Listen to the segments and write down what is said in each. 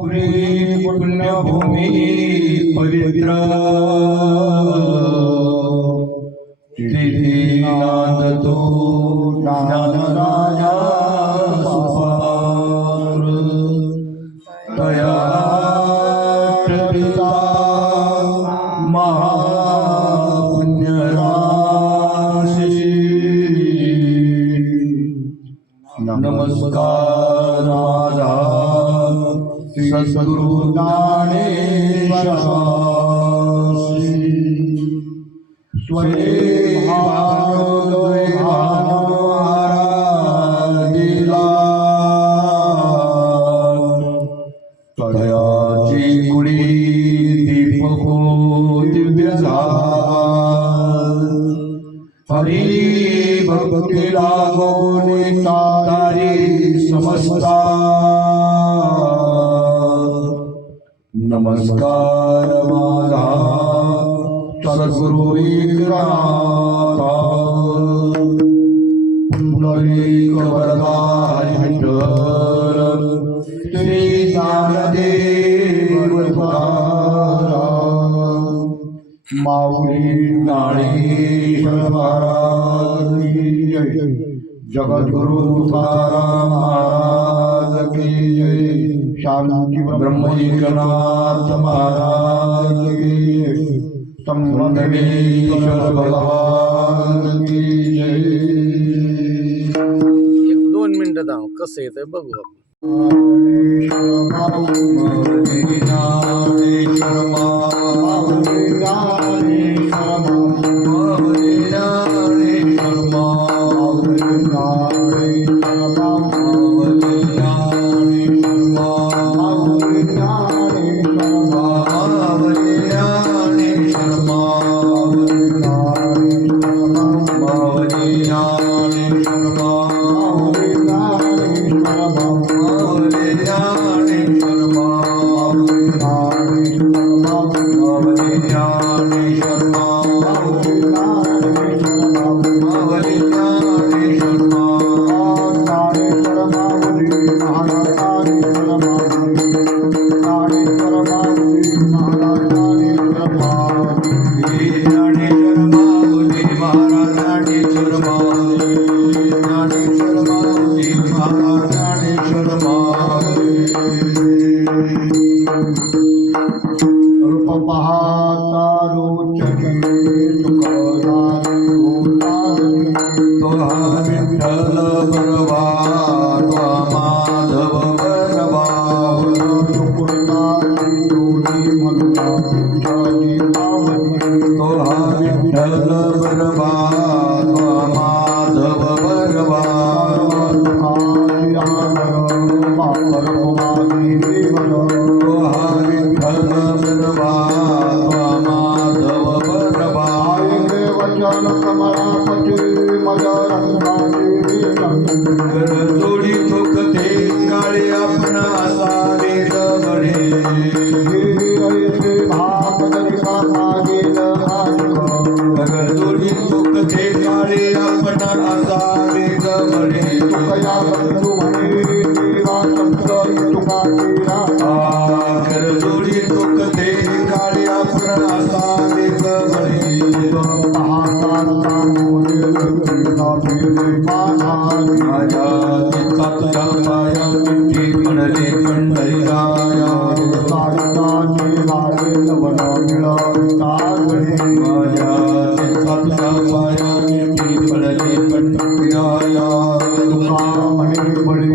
पुण्यभूमी पवित्र तिथे नांदतो ज्ञानराजा सुपार तया ठरिता महापुण्यराशी नमस्कार माझा सद्गुरु ज्ञानेश्वरासी स्वयं भावोदय भानुआराधिला तयाची कुडी दीपको दिव्य हरी भक्ती लागोनी तारी समस्ता नमस्कार माझा सद्गुरु विग्रहाता पुंडलिक वरदा विठ्ठल श्री ज्ञानदेव तुकाराम माऊली ज्ञानेश्वर महाराज की जय जगद्गुरु तुकाराम महाराज की जय शांति ब्रह्म एकनाथ महाराज की संबंधेश्वर भगवान की जय। 2 मिनिटं दाव कसं येतंय बघू आपण। जोडी थोकते काळे आपण असावे गडे जोडी थोकते काळे आपण असावे गडे जोडी थोकते काळे आपण असावे गडे माझ्या चित्तातल्या माया मिठी पडले पंढरीराया माझ्या चित्तातल्या माया मिठी पडले पंढरीराया म्हणे बळी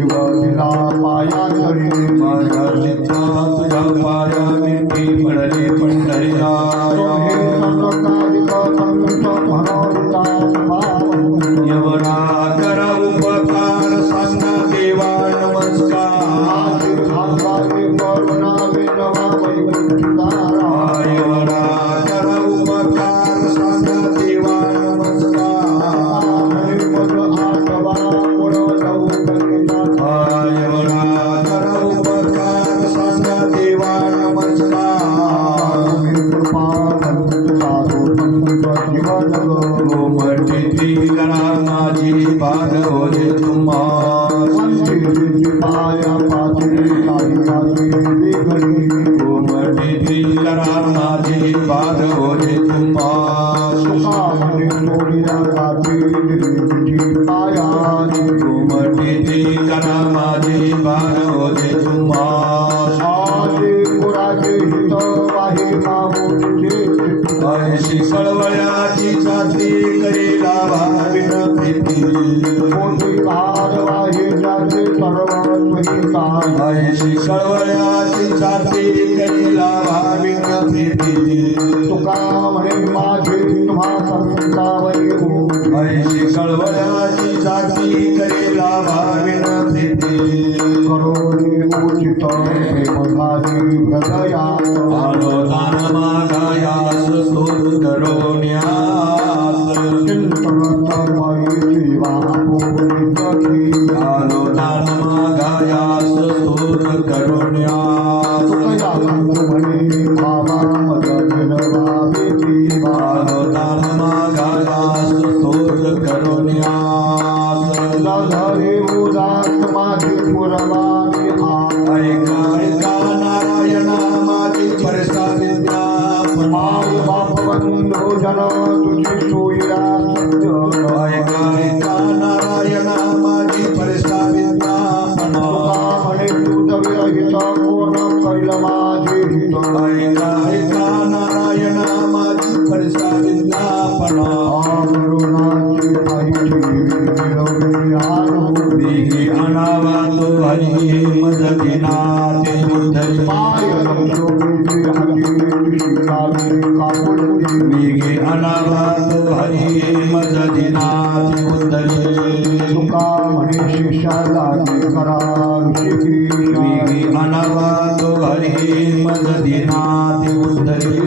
युवतीला माया करी माझ्या चित्तातल्या माया मिठी पडले पंढरीराया एवढा करा उपकार सांगा देवा नमस्कार एवढा करा उपकार सांगा देवा नमस्कार एवढा करा उपकार सांगा देवा नमस्कार कोमटीची करा माझी पाद ओझे तुम्हास कोमटीची करा माझी पाद ओझे तुम्हास ऐशी कळवळ्याची छाती करी लावा विन प्रीती ऐशी कळवळ्याची छाती करी लावा विन प्रीती ऐशी कळवळ्याची छाती करी लावा विन प्रीती आलो दान मागायास स्तोत्र करोन्यास आलो दान मागायास स्तोत्र करोन्यास आलो दान मागायास स्तोत्र करोन्यास ऐका ऐका नारायणा माझी परसा विद्या ऐका ऐका नारायणा माझी परसा विद्या ऐका ऐका नारायणा माझी परसा विद्यापना दिघी आणावा तो हरी मदतीना ते उद्धरी दिघी आणावा तो हरी मदतीना ते उद्धरी दिघी आणावा तो हरी मदतीना ते उद्धरी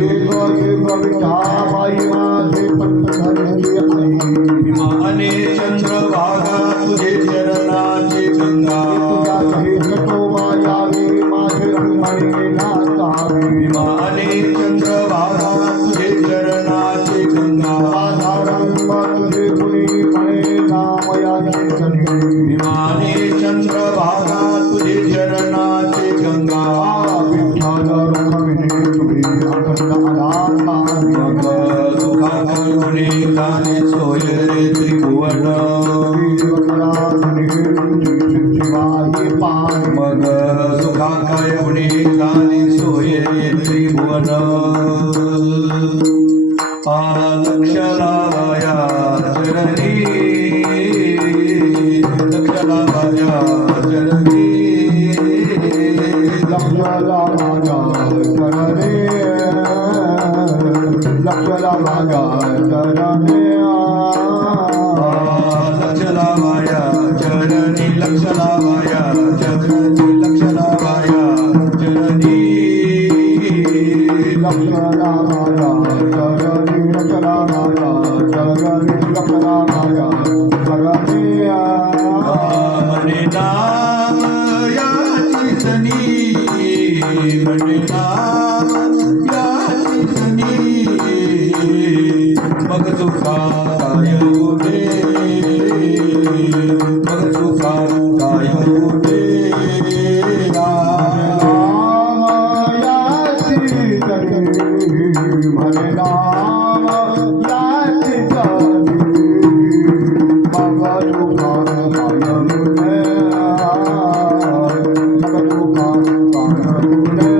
विमाने चंद्रभागा तुझे चरणाची गंगा विमाने चंद्रभागा तुझे चरणाची गंगा विमाने चंद्रभागा तुझे चरणाची गंगा मग सुखा करुणे गाणे सोय रे त्रिभुवन मग सुखा करुणे गाणे सोय रे त्रिभुवन लक्ष लावाया चरणी लक्ष लावाया चरणी लक्ष लावाया चरणी लक्ष लावाया चरणी लक्ष लावाया चरणी लक्ष लावाया चरणी लक्ष लावाया चरणी लक्ष लावाया चरणी लक्ष लावाया चरणी लक्ष लावाया चरणी मने नाम याची सनी मने नाम याची सनी मग सुखा काय उदे मग सुखा काय उदे नाम याची सनी मने नाम याची सनी मग सुखा काय उदे मग सुखा काय उदे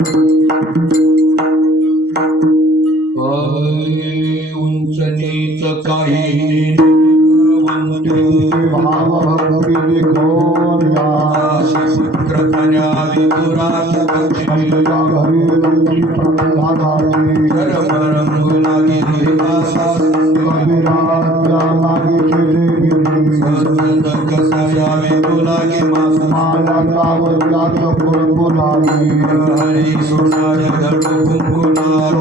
उंच नीच काही भाव भक्ती देखोन्या पुत्र कन्या विदुरात घरी प्रल्हादाची कर्म रंगू लागे देवासा कबीराच्या लागे कसाया वेगू लागे माया कावल्याच पुरपुराली हरी सोनार घडू कुंकुनार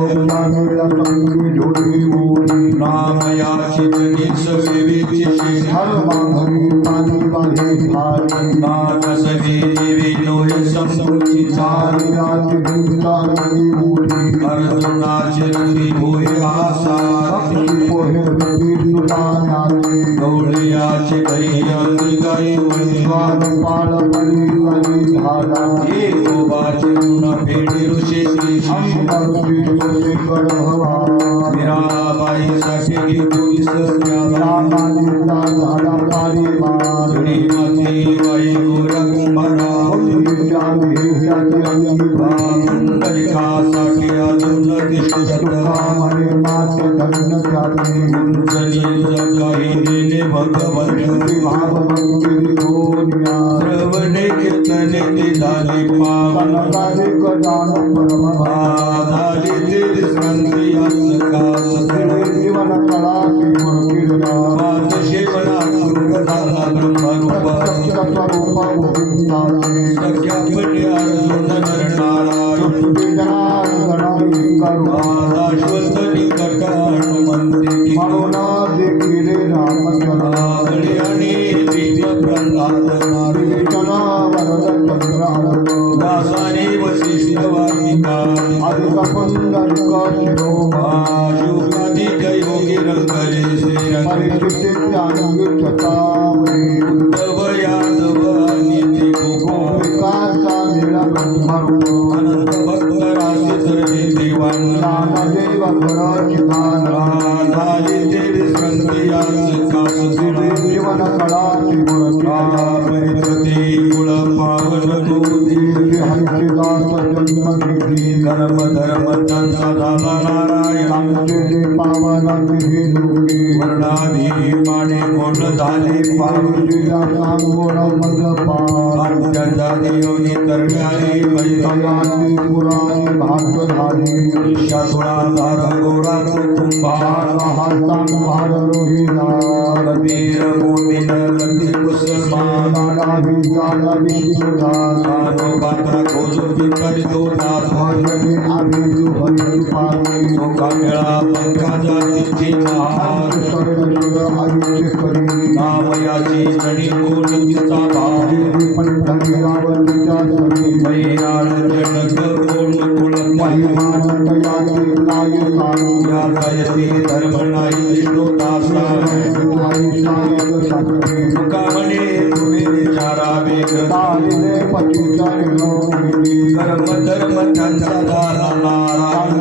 नामयाची जगी सवेची हर माघरी पाणी बाहे भारी नाथ सगे देवी लोहे संपुची चारियाची भिंतारी मोठी अर्जुनाची नदी होय आसार पोहे नदी सुदानाची गवळियाची घरी अंगी गाई स्वान पाळ पडी गली धारा एकोबाची गुण फेडी ऋषी ऋषी कर हवा मीराबाई साठी पोलीस बाई गोरा कुंभारा साठी अजून काही दिले भगवंत श्रवणे कीर्तने ते झाले पावन झाले ते संक्रियाच कास जीवन कळा सेवना झाला ब्रह्मरूप सख्या पटे अर्जुन नारायण निकट हनुमंती आणि दिव्य प्रल्हाद दासाने वशिष्ठ वाटिका युगाधिक योगी रंगले उद्धव यादव निती अनंत भक्त राशी सर्वे देवांना झाले देवी संक्रियाच कास जीवन कळा परिपती कुळ पावन कर्म धर्म त्यांचा झाला नारायण वर्णाधी माने कोण झाले योगी तरण्याने पुराणी भाग्य झाले शासुराधार गोरा कुंभार कबीर मोदीन लंबी मुसलमान पात्रा खोजो पिंपरी तो पंखाचा तिथी नामयाची जणी कोणीचा भाव मैराळ जनक कोण कुळती धर्म नाही विष्णू दासा मुकामणे तुम्ही विचारावे कर्म धर्म त्यांचा झाला नारायण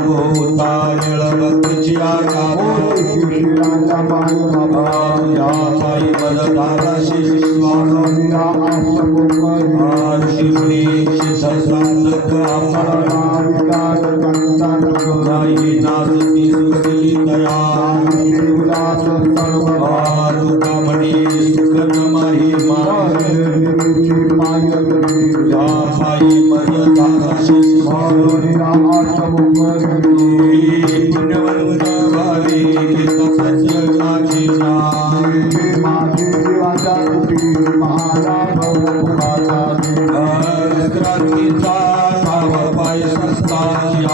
भूता निळवतीची आगाई मददाराशी शिवणी शिषसाधक नासती सुशीली तया तुकामणी सुख नमही माई मददाराशी पुण्यवंत भावी सज्जनाची क्रांतीचा भाव पाय संस्थाची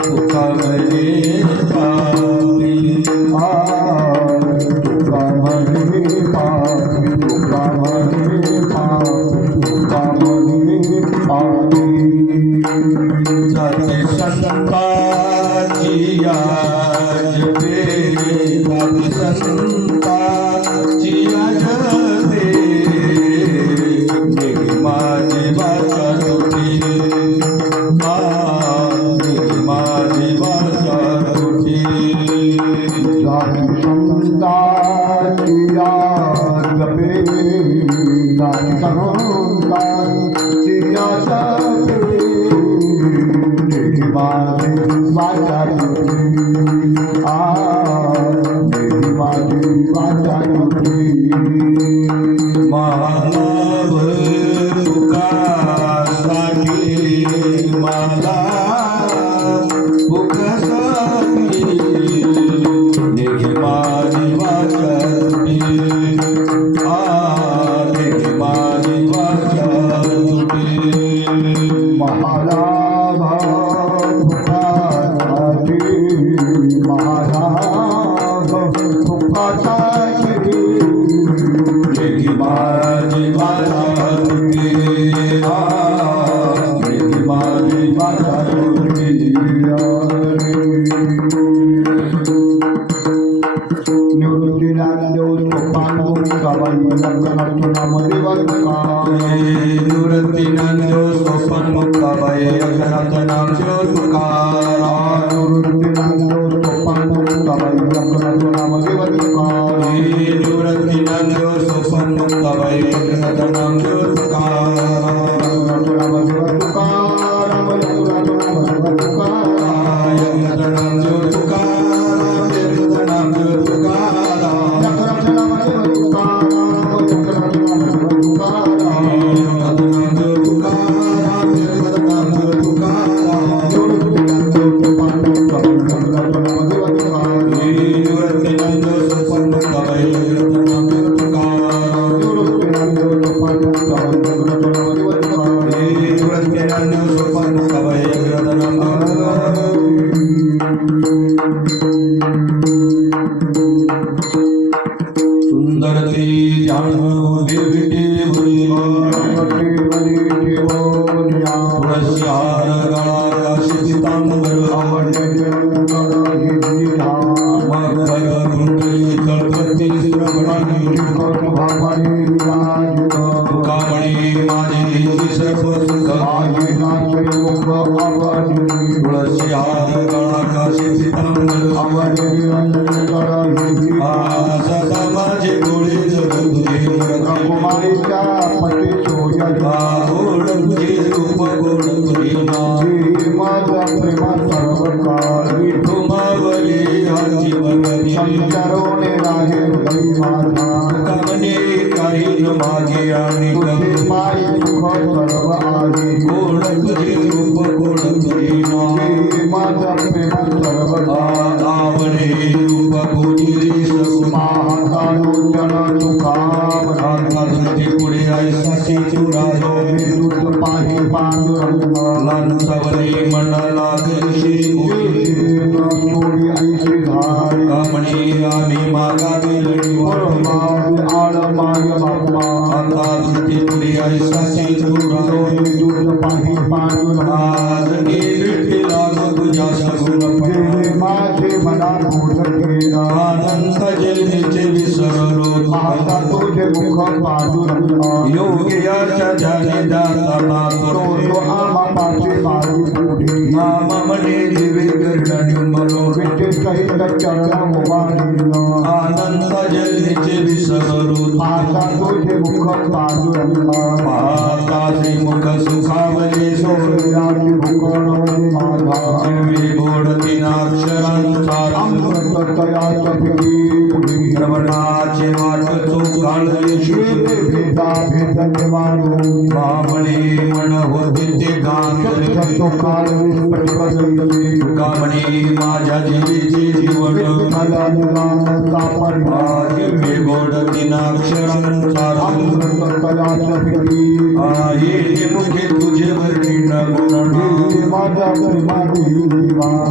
तुकमने पावे तुकमने पावे संताची याज पे साधू संताची याज पे नेगी माझी भाषा तुझी नेगी माझी भाषा तुझी साधू संताची याज पे साधू संताची याज पे नेगी माझी भाषा तुझी नेगी माझी भाषा तुझी महालाभ तुकासाठी मला भुकासाठी नेगी माझी वाचा तुझी नेगी माझी वाचा तुझी महालाभ तुकासाठी महालाभ तुकासाठी नेगी माझी वाचा तुझी नेगी माझी वाचा तुझी निवृत्तीनंदो सोपन मुक्ताबाई अगनाथ नाम शिव तुकाराम निवृत्तीनंदो सोपन मुक्ताबाई अगनाथ नाम शिव सुंदरती जाणवी तुळशीहार गळा काशी तांबर मकर कुंडली तळपती श्रवणी तुकामणी माझी सर्व सुख तुळशीहार गळा काशी तांबर सदा माझे डोळे जगू तुझे गोड तुझे रूप गोड तुझे विठू मावली हाची बगली कामने काही न मागे आणि गोड तुझे रूप गोड तुझे आवडे रूप गोडी पुढे आईसाठी चुरायो लंचवली मंडला दिवशी कामणी आम्ही मागा दिली आता तुझी पुढे आईसाठी चुरायो आज विठ्ठला तुझ्या सगुण आनंद जन्मेचे विसरलो योग्याच्या ध्याने दाताना नाम म्हणे दिवे गर्जनी मनो आनंद जन्मेचे विसरलो पाहता श्रीमुख सुखावले सोडवे गोड तीनाक्षरांचा श्रवणाचे वाट चोखाळले बामणे मन होते ते गान कामणे माझ्या जीवेचे जीवन दिव्य गोड तीनाक्षरांचा येणे मुखे तुझे वर्णिन गुण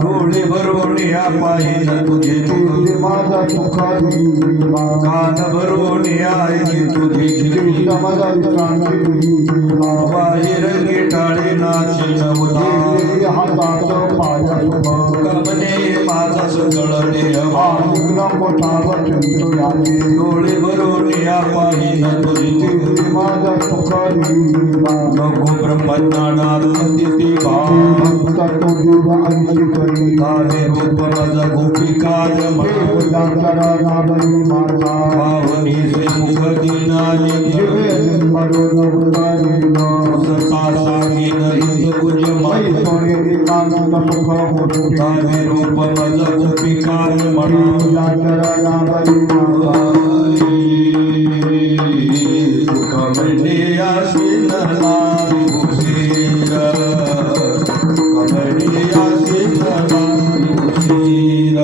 डोळे भरवणे पाहिन तुझे कान भरवणे ऐके तुझे बाहेर गिटाळे नाचे नवला हातात पाय शुभ कमने माझा सकळ देह आयुग्र मोठा चिंतू याचे डोळे भरून या पाहिन तुझी माझा सुखरी नको ब्रह्मज्ञानात स्थिती भक्त तो जीव ऐशी करी भावे रूप माझा गोपिकाय म्हणा नादरी माझा पावनी श्रीमुख दिनाने जीवे जन्मरून उदारीन सता सांगेन हिंद कुज माई सोने एकानंद सुख होते भावे रूप माझा गोपिकाय म्हणा नादरी माझा कमलिया सिनला विभूषिर कमलिया सिनला विभूषिर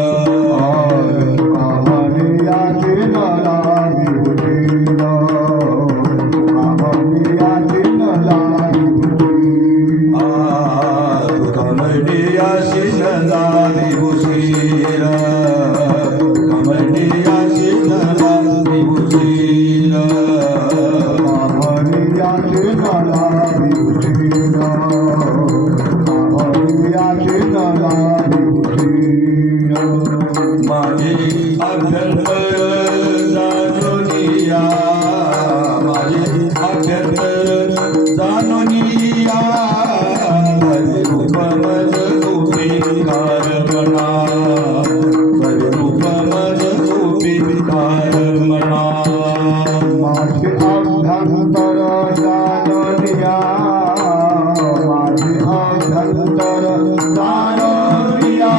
कमलिया सिनला विभूषिर कमलिया सिनला विभूषिर माझे अभ्यंतर जाणूनिया माझे अभ्यंतर जाणूनिया हरे रूप मज गोपीकार म्हणा हरे रूप मज गोपीकार म्हणा माझे अभ्यंतर जाणनिया माझे अभ्यंतर जाणनिया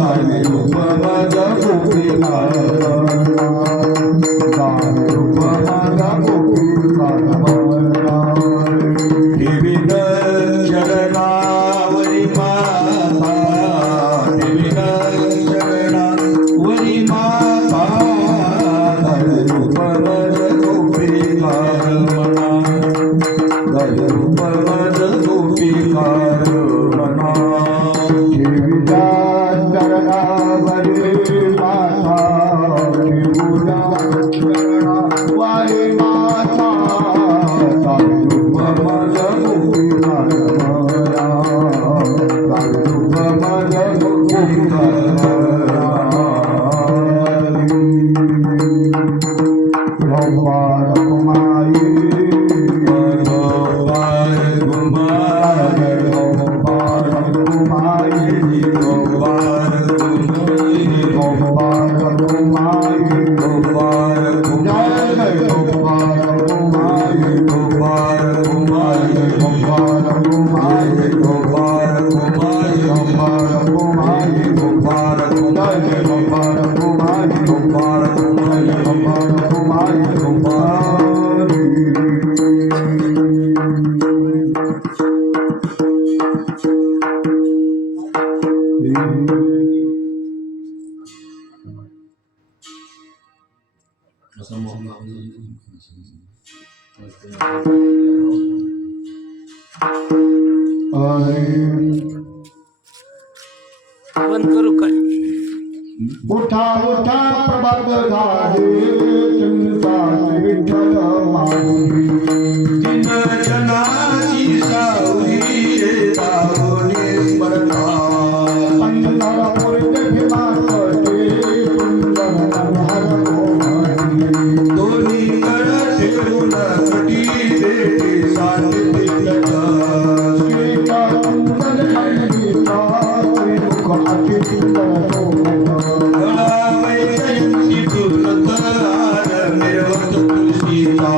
हरे रूप मज गोपीकार रूप माझा गोपीकार विविध चरणावरी माता विविध चरणावरी माता हरे रूप मज गोपीकार म्हणा हरे रूप मज गोपीकार म्हणा देवीच्या चरणावरी माता देवीच्या चरणावरी माता रूप माझा गोपीकार रूप माझा गोपीकार भगवान कुमारी गोपाल कुमार गोपाल कुमारी गोपाल कुमार गोपाल कुमारी गोपाल जय कुमार गोपाल कुमारी गोपाल कुमार गोपाल कुमारी गोपाल कुमार गोपाल कुमारी गोपाल कुमार जय गोपाल कुमारी गोपाल कुमार गोपाल कुमारी बंद करू काय उठा उठा प्रभात झाले चिंता विठ्ठल माऊली दिन जनाची सावली रे दावणे स्मरणा पंढरपूर भीमा कटे सुंदर मनोहर कोमली दोन्ही कड ठेवून कटी भेटे सानिध्यता श्रीका कुंदन मंडिता श्रीमुख अति सुंदर गळावै जयंती दुर्लत आर मिळवत तुळशीचा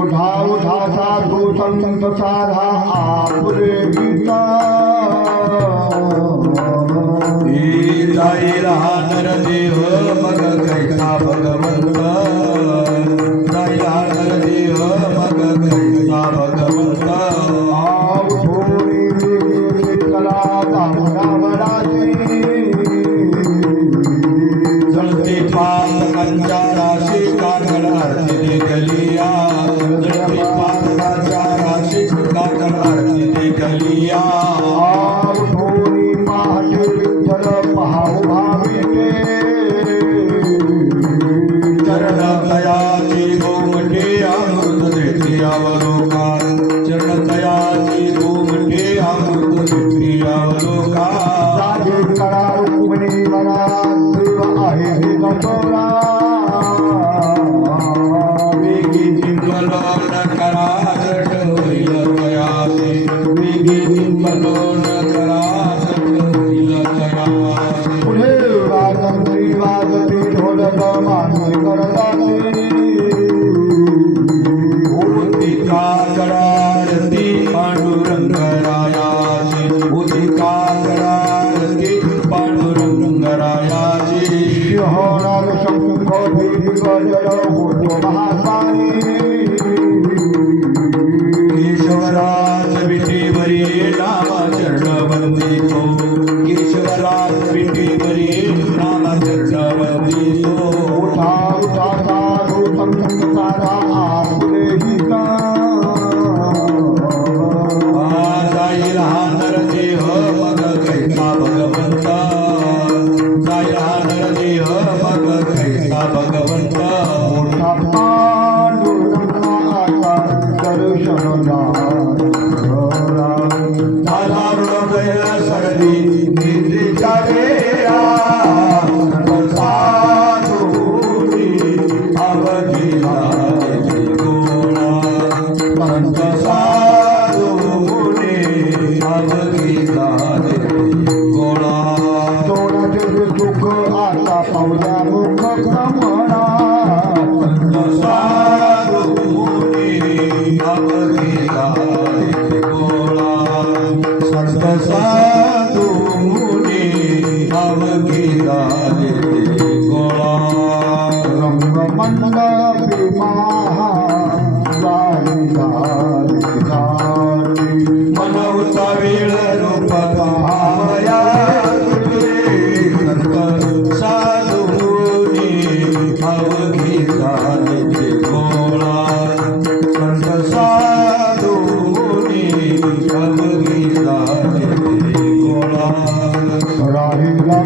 उठा उठा साधू संत साधा आपुले गीता जाईल हा नरदेह मग कैसा भगवंत जाईल हा नरदेह मग कैसा भगवंत कला जळते पातकांच्या राशी काकड आरती गलिया जळते पातकांच्या राशी काकड आरती गलिया चरण तयाची गोमटे अमृत देती अवलोकान चरण तयाची गोमटे अमृत देती अवलोकान वेगी जिंकलोन करा जट होईल तयासी वेगी जिंकलोन करा जट होईल तयासी पुढे वाजंत्री वाजते ढोलक मानवी करताते उदिका करारती पांडुरंगरायाची उदिका करारती पांडुरंगरायाची शिहोरार शंख भीती गजर होतो महासानी केशवराज विठीवरी नामचरण वंदितो केशवराज विठीवरी नामचरण वंदितो उठा उठा साधू संत साधा आपुले गीता जाईल हा नरदेह मग कैसा भगवंत जाईल हा नरदेह मग कैसा भगवंत मोठा पांडुरंगाचा दर्शन झाला हृदय सरली निद्रेच्या वेळा साधूनी अवघिला गोळा संत साधूनी अवघिला गोळा दोनाचे सुख आता पावल्या मुख भ्रमणा साधूनी अवघिला गोळा संत साधूनी अवघिला गोळा रंगमंडल प्रेमा मनवता वेळ रूप पाहया संत साधूनी अवघिला गोळा संत साधूनी अवघिला गोळा राहिला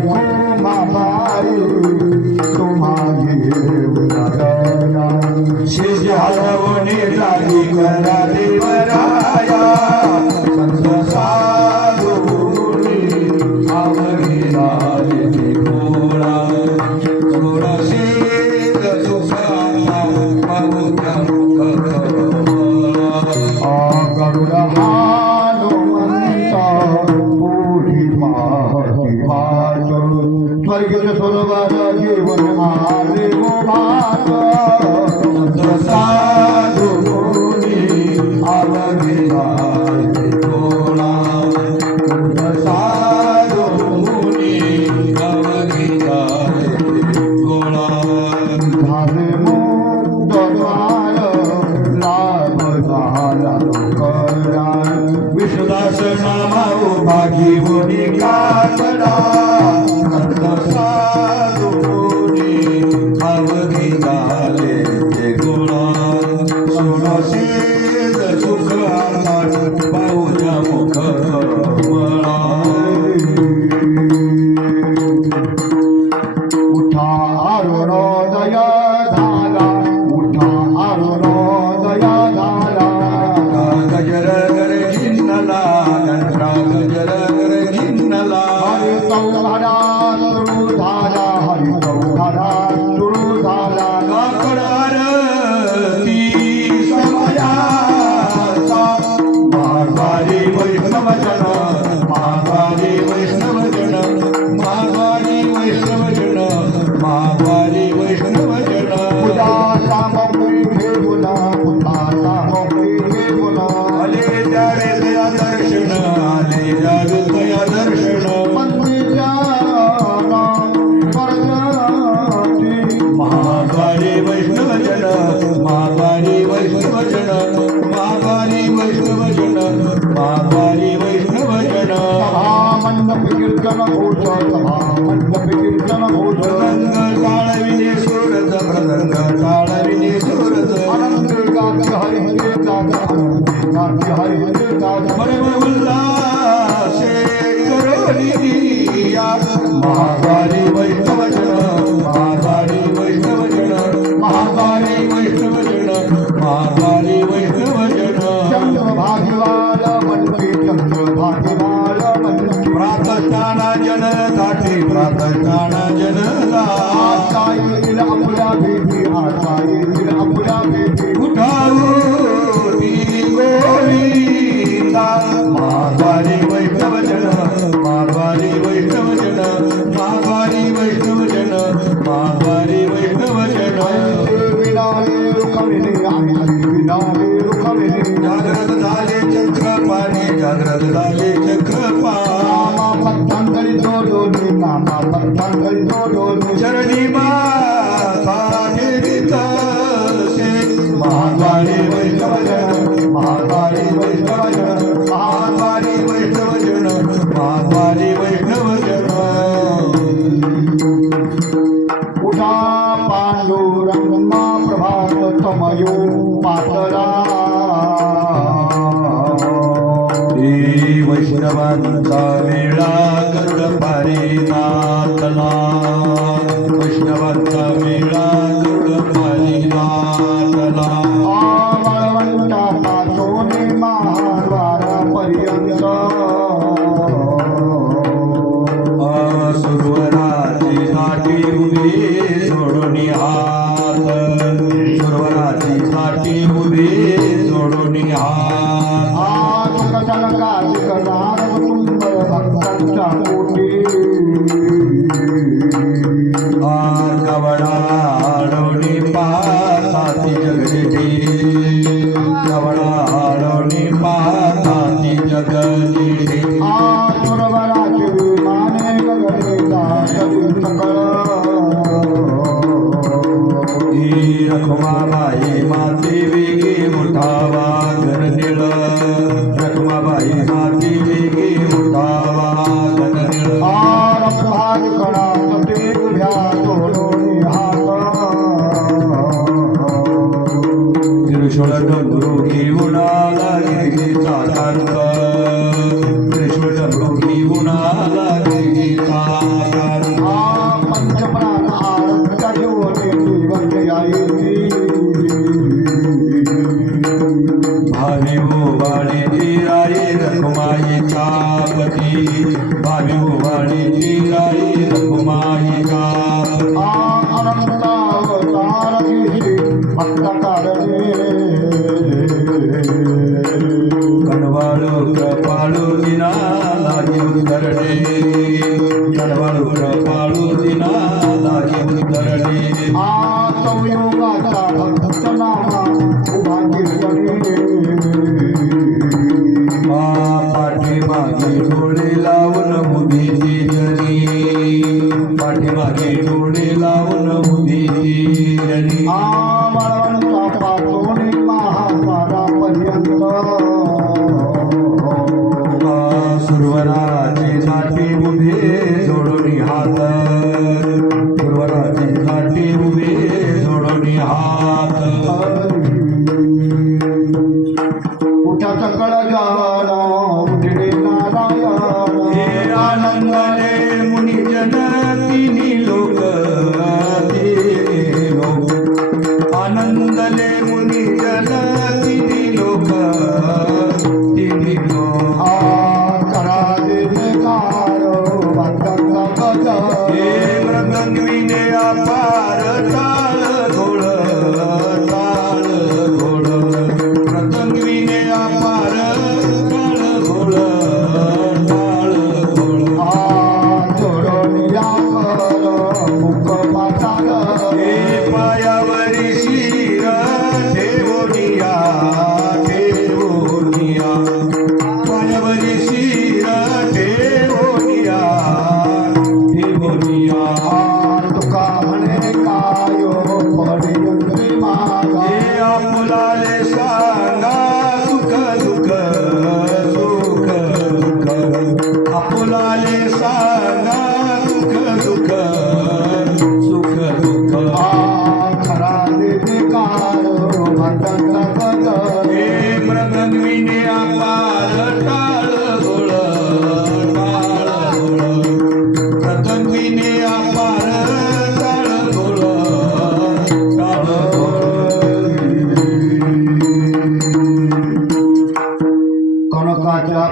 माबाई तुम्हारी शेष हरवणे जागी करा देवराया संत साधूनी अवघिला गोळा गोळा शेत सुखाला पाहुत्या गरुड हनुमंत पुढी माहिती वाट स्वर्गीय सोलवार जीवन मारे भात संत साधूनी अवघिला गोळा संत साधूनी अवघिला गोळा झाले मुक्त द्वार लाभ झाला करा विश्वदास नामाऊ भागी होनी काकडा संत साधूनी अवघिला गोळा सोळाशेद सुख पाहुल्या मुख मला उठा अरुणोदय झाला उठा अरुणोदय झाला गजर गर्जिन्नला गंधरा गजर गर्जिन्नला हरि चौघडा सुरू झाला हरि चौघडा सुरू झाला काकडारती समया जन माघारी वैष्णव जन माघारी वैष्णव जन सभा मंडप कीर्तन घोष सभा मंडप कीर्तन घोष मृदंग टाळविने सोरत मृदंग टाळविने सोरत आनंद गात हरि हरि गात आनंद गात हरि हरि गात परम उल्लासे करोनिया महाकाली वैष्णव जन महाकाली वैष्णव जन महाकाली वैष्णव जन महाकाली वैष्णव जन चंद्र भागवाल मनकी चंद्र भागवाल मनकी प्रातःस्थाना जन दाठी प्रातःस्थाना जन आता येईल आपल्या भेटी आता येईल आपल्या भेटी उठाऊ ती गोविंदा महाकाली वैष्णव जन महाकाली वैष्णव जन महाकाली वैष्णव जन महाकाली वैष्णव जन विनाले रुखविने आम्ही विनाले रुखविने जागृत झाले चक्रपाणी जागृत झाले चक्रपाणी नामा पत्तांगळी जोडोनी नामा पत्तांगळी जोडोनी चरणी माता ठेवीत से महाकाली वैष्णव जन महाकाली वैष्णव जन महाकाली वैष्णव जन महाकाली वैष्णव जन उषा पांडुरंगा प्रभात तमयो पातळा श्री वैष्णवांचा वेळा गरुड पारी नाथला वैष्णवांचा वेळा गरुड पारी नाथला आमळवंता पासोने महाद्वारापर्यंत सुरवराची साठी उभी सोडून हात सुरवराची साठी उभी सोडून हात आज कटलकाच करणार सुंदर भक्तांच्या पोटी कवडाळवणी पाहताती जगदेठी कवडाळवणी पाहताती जगदेठी आसुरवराचे विमाने गगनेचा सगळी सकळ ही रखुमाबाई माती वेगी उठावा गणनिळ रखुमाबाई माती वेगी उठावा गणनिळ आरभाग कणात ते उभ्या तोडोनी हात त्रिशूळ डमरू घेऊन आला गिरीचा कांत त्रिशूळ डमरू घेऊन आला गिरीचा कांत पंचप्राण आरंभच्या जीवने जीवन यायची भावी ओवाळी तिराई रखुमाईचा पती भावी ओवाळी तिराई रखुमाईचा अनंतावतार दिशी भक्त कारणे कणवाळू कृपाळू दिना लागी उतरणे कणवाळू कृपाळू दिना लागी उतरणे संयोगाचा भक्त नामा उभा कीर्तने पाठीमागे डोळे लावून उभीची जणी पाठीमागे डोळे लावून उभीची जणी आमळवंता पासोने महाद्वारापर्यंत सुरवराची साठी उभे जोडून हात सुरवराची साठी उभे जोडून हात उठा सकळ जाण उठले नारायण हे आनंदाने मुनी जन तिन्ही लोक आनंदले मुनी जन तिन्ही लोक करा देकार भक्तांचा गज हे मृदंगविने अपार ताल घोळ ताल घोळ मृदंगविने अपार ताल घोळ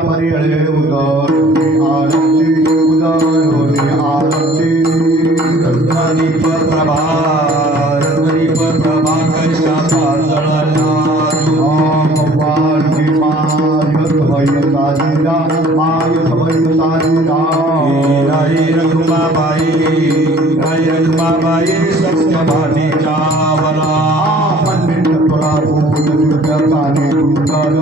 परिळे उदरोनी आरती उदरोनी आरती रत्नदीप प्रभा रत्नदीप प्रभा कशाचा जळला भगवान की माय भय साजिरा माय भय साजिरा राई रघुमाबाई सत्यभानी चावला मंदिर तुला भूत दिव्य कानी कुंदर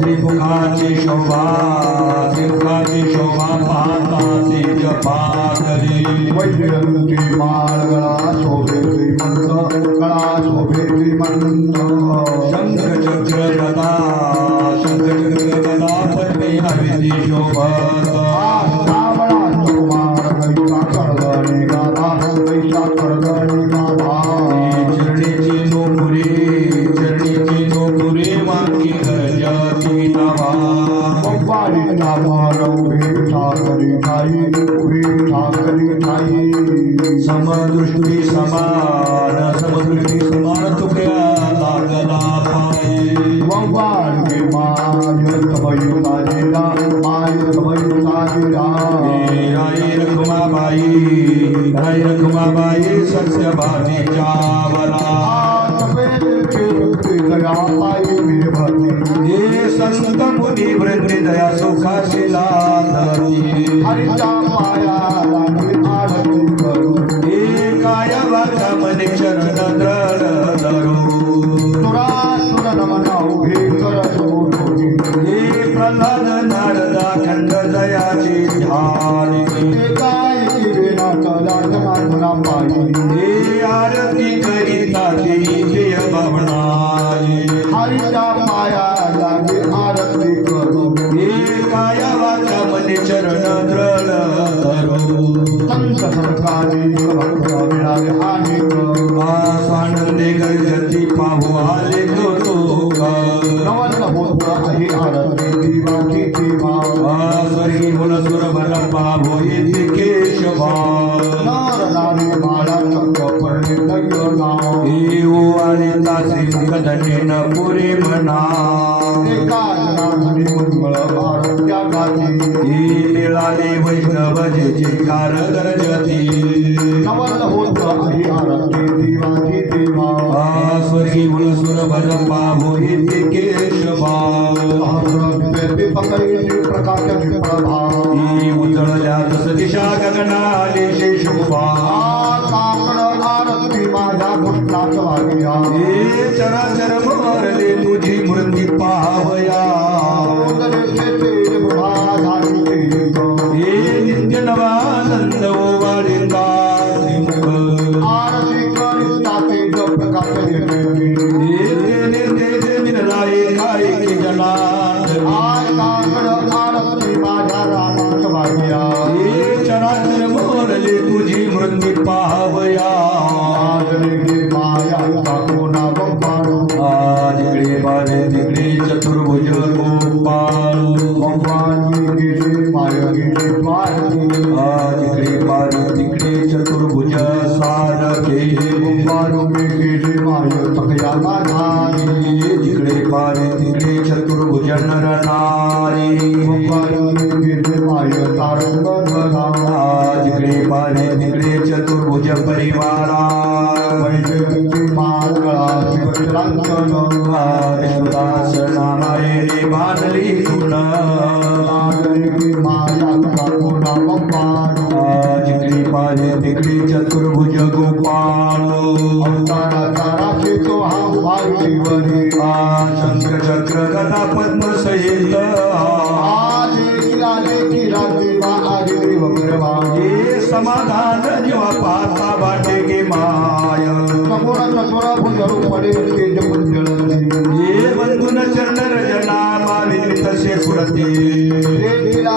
श्रीमुखाची शोभा पाहता तेज पातळी वैजयंती माळगळा शोभे श्रीमंत कळा शोभे श्रीमंत शंकर चक्र गदा पद्मे हवेली शोभत श्रावणात कुमार कैसा करगणी गाधा कैसा करगणी गाधा चरणीची नोपुरे मागी गरजती नवा पप्पाडीचा मार उभी ठाकरी ठाई उभी ठाकरी ठाई समदृष्टी समान तुकड्या लागला पायी भगवान की माय समयू साजिरा माय समयू साजिरा राई रखुमाबाई सत्यभानी चावला सफेद के गया पाई मेरे भक्ति हे संत मुनी वृत्ती दया सुखाशिला धरती हरिचा पाया लागी आरती करू हे काय वाचा मने चरण द्रळ धरू तुरा तुरा नमना उभी कर सोडोनी हे प्रल्हाद नारदा खंड दयाची ध्यानी काय की वेना कला जनार्दना पाई हे आरती करिता देय भावनाई हरिचा पाया लागी आरती करू हे काय वाचा मने चरण द्रळ धरू संत सरकारी भक्त मिळाले अनेक आनंदे गर्जती पाहू आले कौतुका नवल होत आहे आरती दिवाची दिवा स्वर्गी मुलसुर बल पाहू येथे केशवा नार नारी माळा चक्क परणे दैव नाव येऊ आले दासी कदनेन पुरे म्हणा एका जनार्दनी मंगळ आरत्या गाती हे मिळाले वैष्णव जे कार गर्जती नवल होत आहे आरती दिवाची दिवा स्वर्गी मुलसुर बल पाहू येथे केशवा पकडी प्रकाश प्रभा ही उजळल्या दस दिशा गगनाले शोभा काकड आरती माझ्या कृष्णाच वागिया हे चराचर मारले तुझी मूर्ती पाहावया हे नित्य नवानंद ओवाळिंदा आरती करिता तेज प्रकाश हे तेज मिनलाये काय की जनार्दन काकड आरती माझ्या रानाच वागिया हे चराचर मारले तुझी मूर्ती पाहावया माया कोणा बंबारू तिकडे बाले तिकडे चतुर्भुज गोपाळ भगवानी गेली माय गेली मारुती तिकडे बाले तिकडे चतुर्भुज सारखे बंबारू मी गेली माय सगळ्या गाधारी तिकडे बाले तिकडे चतुर्भुज नर नारी बंबारू मी गेली माय तारंग धरा तिकडे बाले तिकडे चतुर्भुज परिवारा वैजयंती माळगळा शिवचरांचन विश्वदास नारायणी बांधली तुन नागरिकी माया कोणा बंबारू जिकडे पाले तिकडे चतुर्भुज गोपाळ अवताराचा राखे तो हा वाईवरी शंख चक्र गदा पद्म सहित लेखिला देवा आदि देव ब्रह्मा हे समाधान जेव्हा पाहता वाटे गे माय समोरा चतुरा भुजरू पडे तेज पुंजळ हे बंधुन चरण रजना मावित तसे पुरते लेखिला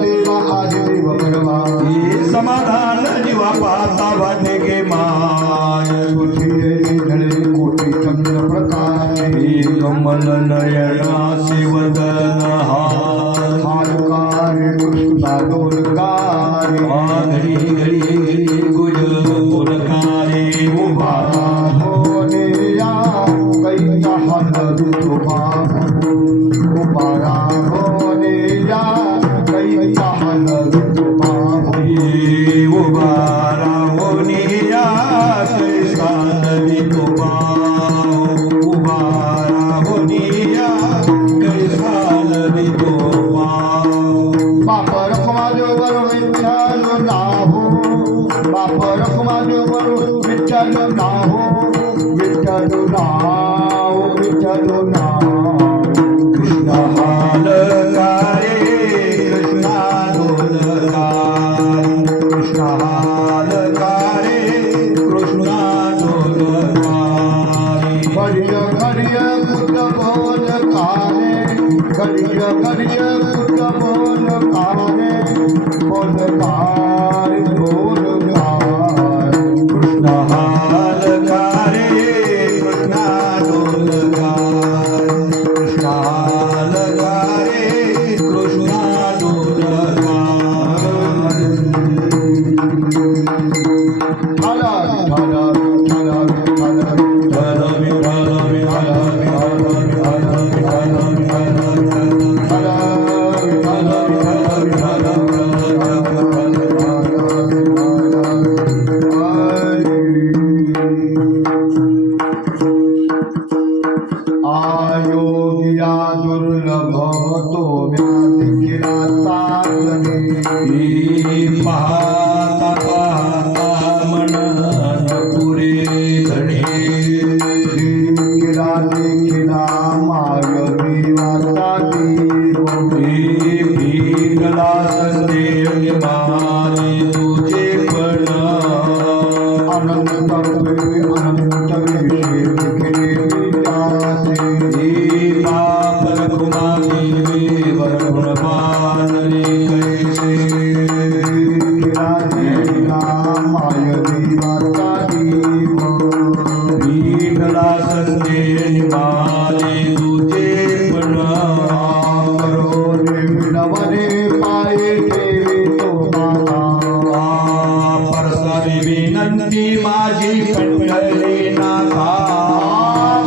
देवा आदि देव ब्रह्मा हे समाधान जेव्हा पाहता वाटे गे माय कोटी चंद्र प्रकाश हे कमल नयना शिवदन हालकार कृष्णा दोलकार घडी घडी घडी गुज पुरकारे उभा होने या कैसा हलवी तुमा उबारा होने या कैसा हलवी तुमा उभारा होनिया कैसा नदी तुबा उभारा होनिया कैसा नदी तुबा बाप रखमादेवर विठ्ठल नाहो बाप रखमादेवर विठ्ठल नाहो विठ्ठल नाव विठ्ठल नाव कृष्ण हाल कारे कृष्णा डोलकार कृष्ण हाल कारे कृष्णा डोलकारी घडिय घडिय कुट बोल कारे घडिय घडिय कुट बोल कारे बोल कार बोल कार कृष्ण हाल कारे कृष्णा डोलकार कृष्ण हाल कारे कृष्णा डोलकार हला हला हला हला आयोगिया दुर्लभ तो व्याधि गिरा साधने पाहता पाहता मन पुरे धणे गिरा देखिला माय वाचा देव भीगला संदेह मारे तुझे पण अनंत विषय दिखणे विचासे पापन कुमारी वरुण पानरे कैसे गिरा देखिला माय वाचा देव भीगला संदेह मारे तुझे पण विनवरे पाये ठेवी तो माता परसारी विनंती माझी पंढरी नाथा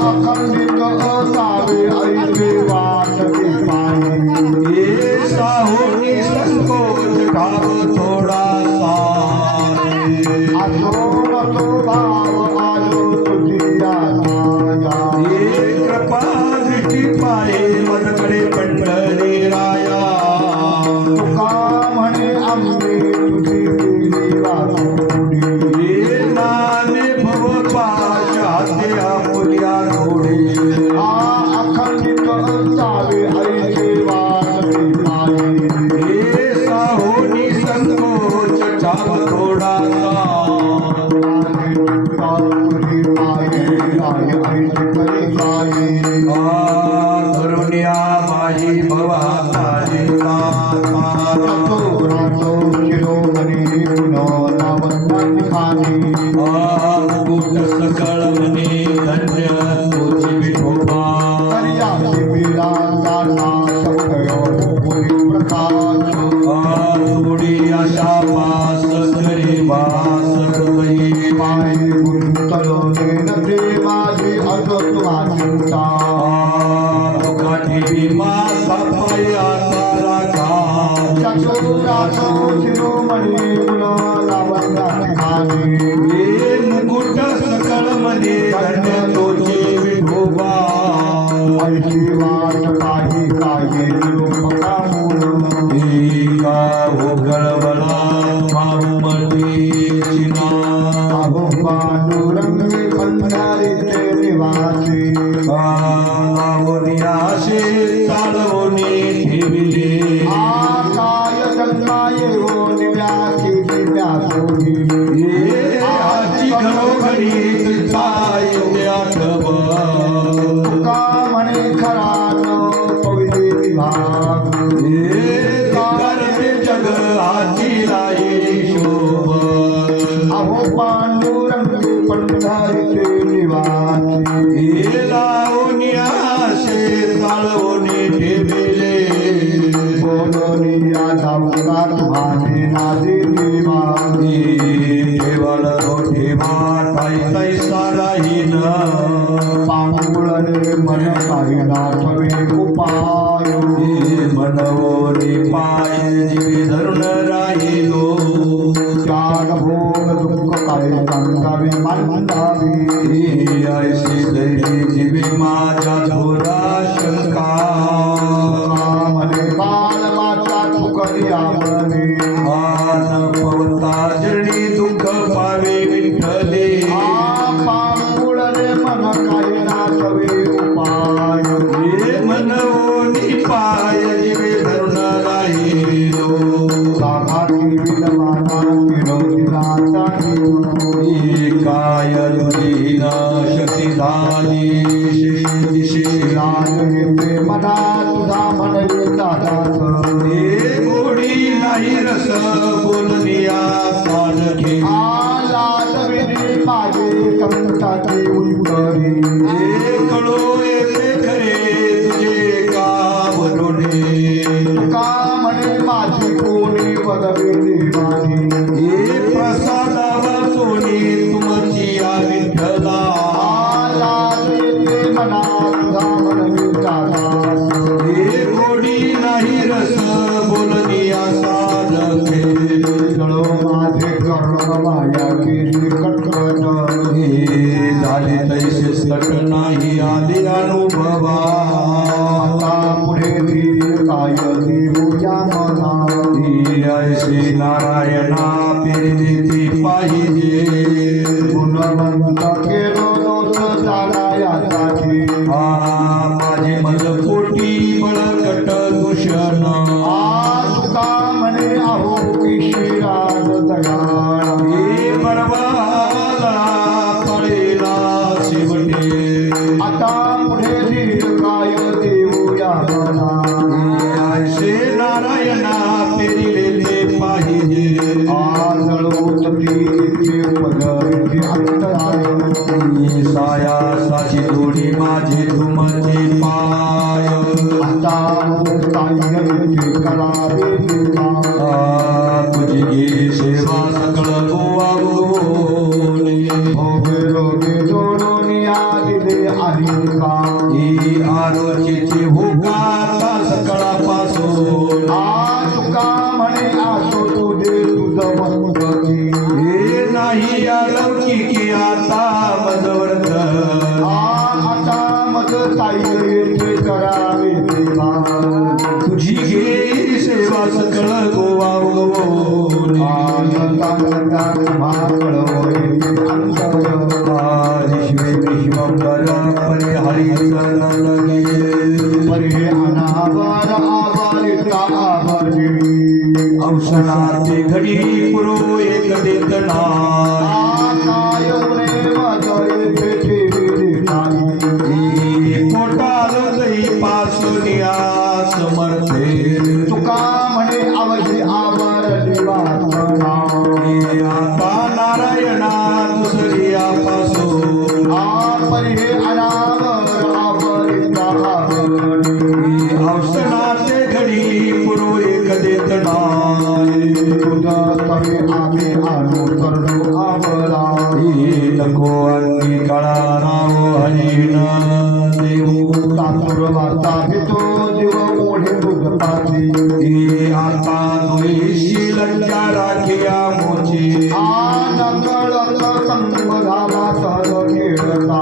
अखंडित असावे ऐसे वाटते पायी ये साहोनी संकोच ठाव थोडासा असो नसो भाव आलो तुझिया माया ये कृपा दृष्टी पाये मजकडे पंढरी राया तुका म्हणे आम्ही तुझी केली वासुडी ये नाने भव पाश हाते आपुल्या थोडे अखंडित असावे ऐसे वाटते पायी ये साहोनी संकोच ठाव थोडासा तुझी पाये राय ऐसे करी पायी करुण्या माझी भवा काली रातो रातो शिरोमणी पुनो नावंताची खाणी मुकुट सकळ मने धन्य तुझी विठोबा करिया शिबिरा चालना सखयो पुरी प्रकाश थोडी आशा पास करे वास हृदयी पायी गुंतलो नेनते माझी अगतुमा चिंता तुकाठी भीमा सापाया राखा चतुरातो शिरोमणी पुनो नावंताची खाणी ये मुकुट सकळ मने धन्य तुझी विठोबा ऐशी वाट काही काये निरूपका मूल एका उघडवला माऊमती चिना अहो पांडुरंगी पंढरीचे निवासी लावण्याशे चालवणे ठेविले आकाय जन्मा येऊन व्यासी दिव्या सोडी ये आजी घरोघरी तुझा येऊया खबर तुका म्हणे खरा न पविले विभाग ये करते जग हाती राये शोभ अहो पांडुरंगी पंढरीचे निवासी हे लावून मन काही नाथवे उपाय मनवोनी पाय जीवे धरून राहिलो त्याग भोग दुःख काय सांगावे मांडावे ऐशी दैवी जीवे माझ्या थोरा शंका मने बाल माता तुकरी आवले मान पवता जणी दुःख पावे विठ्ठले पांगुळ रे मन काही नाथवे उपाय मनवोनी पाय जीवे धरून राहिलो साघाती विलवाना विरोधिनाचा काय तुझी न शक्ती झाली दिशे राग येते मना तुझा म्हणवे दादाच गोडी नाही रस बोलनिया सारखे लाजविनी माझे कंठाचे उत्तरी कळो येते खरे तुझे कावरोने का म्हणे माझी कोणी पदवी देवानी प्रसादावा सोनी तुमची या विठ्ठला लाज येते मना तुझा म्हणवे दादाच गोडी नाही रस बोलनिया सारखे गळो माझे कर्ण माया केली कटकट झाले तैसेच कट नाही आले अनुभवा आता पुढे धीर काय देऊया मना श्री नारायणा पेरती पाहिजे गुणवंत केलो दोष झाला यासाठी माझे मल पोटी बळकट दूषण तुका म्हणे अहो विशिराज दयाळा परवाला पळेला शेवटे आता पुढे धीर काय देऊया मना श्री नारायणा पेरिलेले पाहिजे आदळोत ती पदरी अंतराय साया साची दोडी माझे तुमचे पाय आता साह्य करावे तुझी घे सेवा सकळ गोवा गोवणे भोगे रोगे जोडून या दिले आणि का ही आरोग्याची होका सकळापासून तुका म्हणे असो तुझे तुझ मंगती हे नाही अलौकिकी आता मजवर्त आता मग ताई येथे करावे देवा तुझी घे सेवा सकळ गोवा गोवणे विश्वंभर परिहरी लगे अनावर आवारिता आवरी औषणाचे घडी पुरो एक देतना काय रे माझे भेटी पोटाल दही पासून या समर्थे तुका म्हणे अवधी आवर निवासना आता नारायणा दुसरियापासून परिहे अनावर आवरिता आवरी औषणाचे घडी पुरो एक देतना तुझा तवे आम्ही आणू करडू आवरा नको अंगी कळा नाव हरिण देऊ तातुर वाचा भितो जीव ओढे दूध पाती आता दोषी लज्जा राखिया मोची नकळत संग झाला सहज खेळता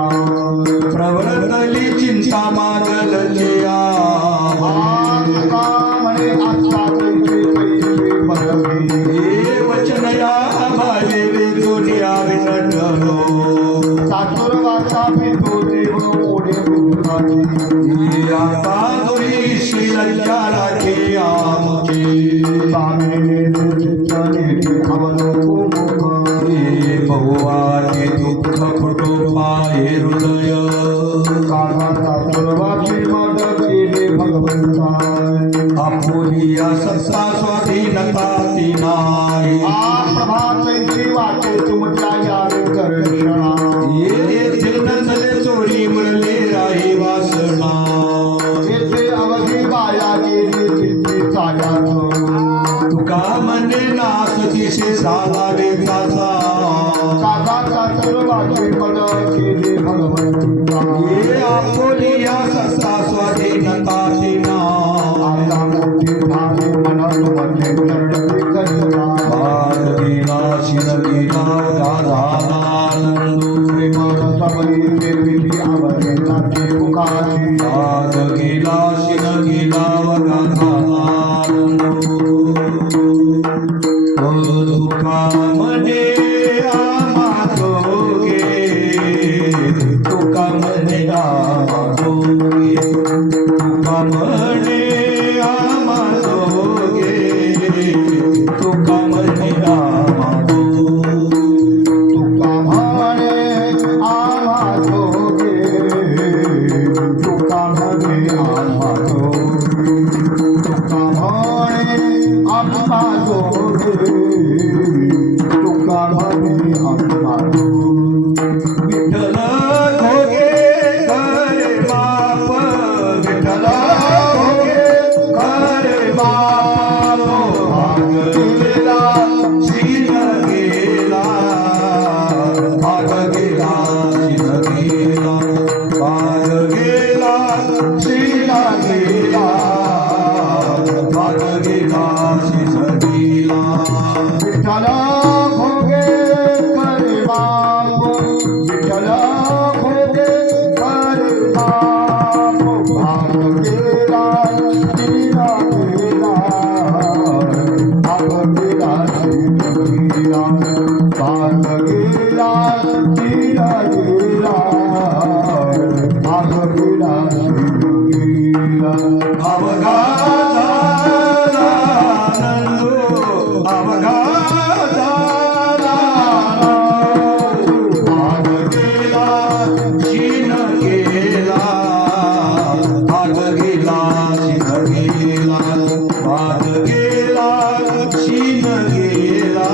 प्रवृत्तली चिंता मागलचिया तुका म्हणे आत्ता पैसे बरवी हे वचन या भाले वेचोनिया विनटलो तातुर वाचा भितो जीव ओढे दूध पाती आता दोषी लज्जा राखिया मोची स्वामीने चित्तने अवलोको बहुवाने दुःख फुटो पाये हृदय कामाचा सर्वाची मदत केली भगवंता आपुलिया सत्ता स्वाधीनता ती नाही प्रभातची वाटे तुमच्या यावे दर्शना येथे नसले चोरी मुरले राही वासना येथे अवधी बाया गेली किती चाल्यात तुका म्हणे नास दिशे झाला वेचाचा कामाचा सर्वाची मदत केली भगवंता खोलिया ससा स्वाधीनता तिना आता मोठी ठाणे मनात मध्ये चढते कल्पना भाग गेला शिर गेला गाधाला नंदू प्रेमानं सबरी देवीची आवडे नाचे पुकाशी भाग गेला शिर गेला गाधाला नंदू दुःखा मने आमा जोगे तुका मने आमा जोगे तुका मने आमा जोगे तुका मने आमा जोगे तुका म्हणे आम्हा जोगे तुका म्हणे आम्हा जोगे तुका म्हणे आम्हा जोगे तुका म्हणे आम्हा जोगे विठ्ठल घोगे करे बाप विठ्ठल घोगे करे बाप भाग गेला शीन गेला भाग गेला शीन गेला भाग गेला शीन गेला भाग गेला शीन गेला विठ्ठल घोगे करे बाप विठ्ठल घोगे करे बाप भाग गेला तिला गेला भाग गेला तिला भाग गेला तिला गेला भाग गेला तिला अवघा झाला नंदू अवघा झाला भाग गेला शीन गेला भाग गेला शीन गेला भाग गेला शीन गेला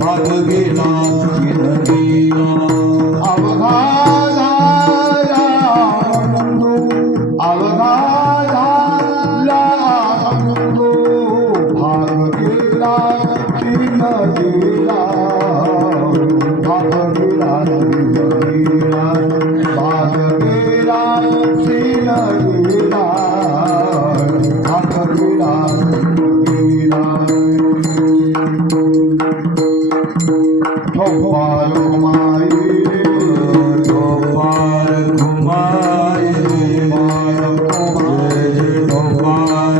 भाग गेला शीन गेला अवघा झाला नंदू अवघा झाला नंदू भाग गेला तीन गेला भाग गेला गेला भाग गेला तीन गेला भाग गेला गेला गोपाल माई गोपाल घुमाए गोपाल घुमाए गोपाल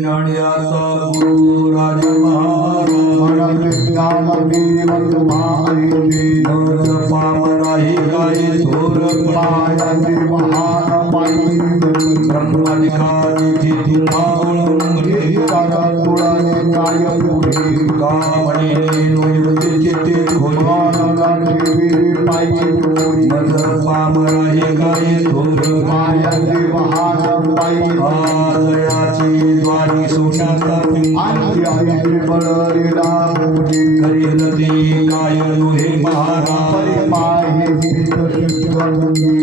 नाण्याचा गुरु राज पामराही गाई थोर ब्रह्मनिकाली तिथी मावळंगली कामणे नोयुक्ती चित्ते मज पामराही गाई थोर आजयाची द्वारी सोन्याचा करील ती काय हे महाराज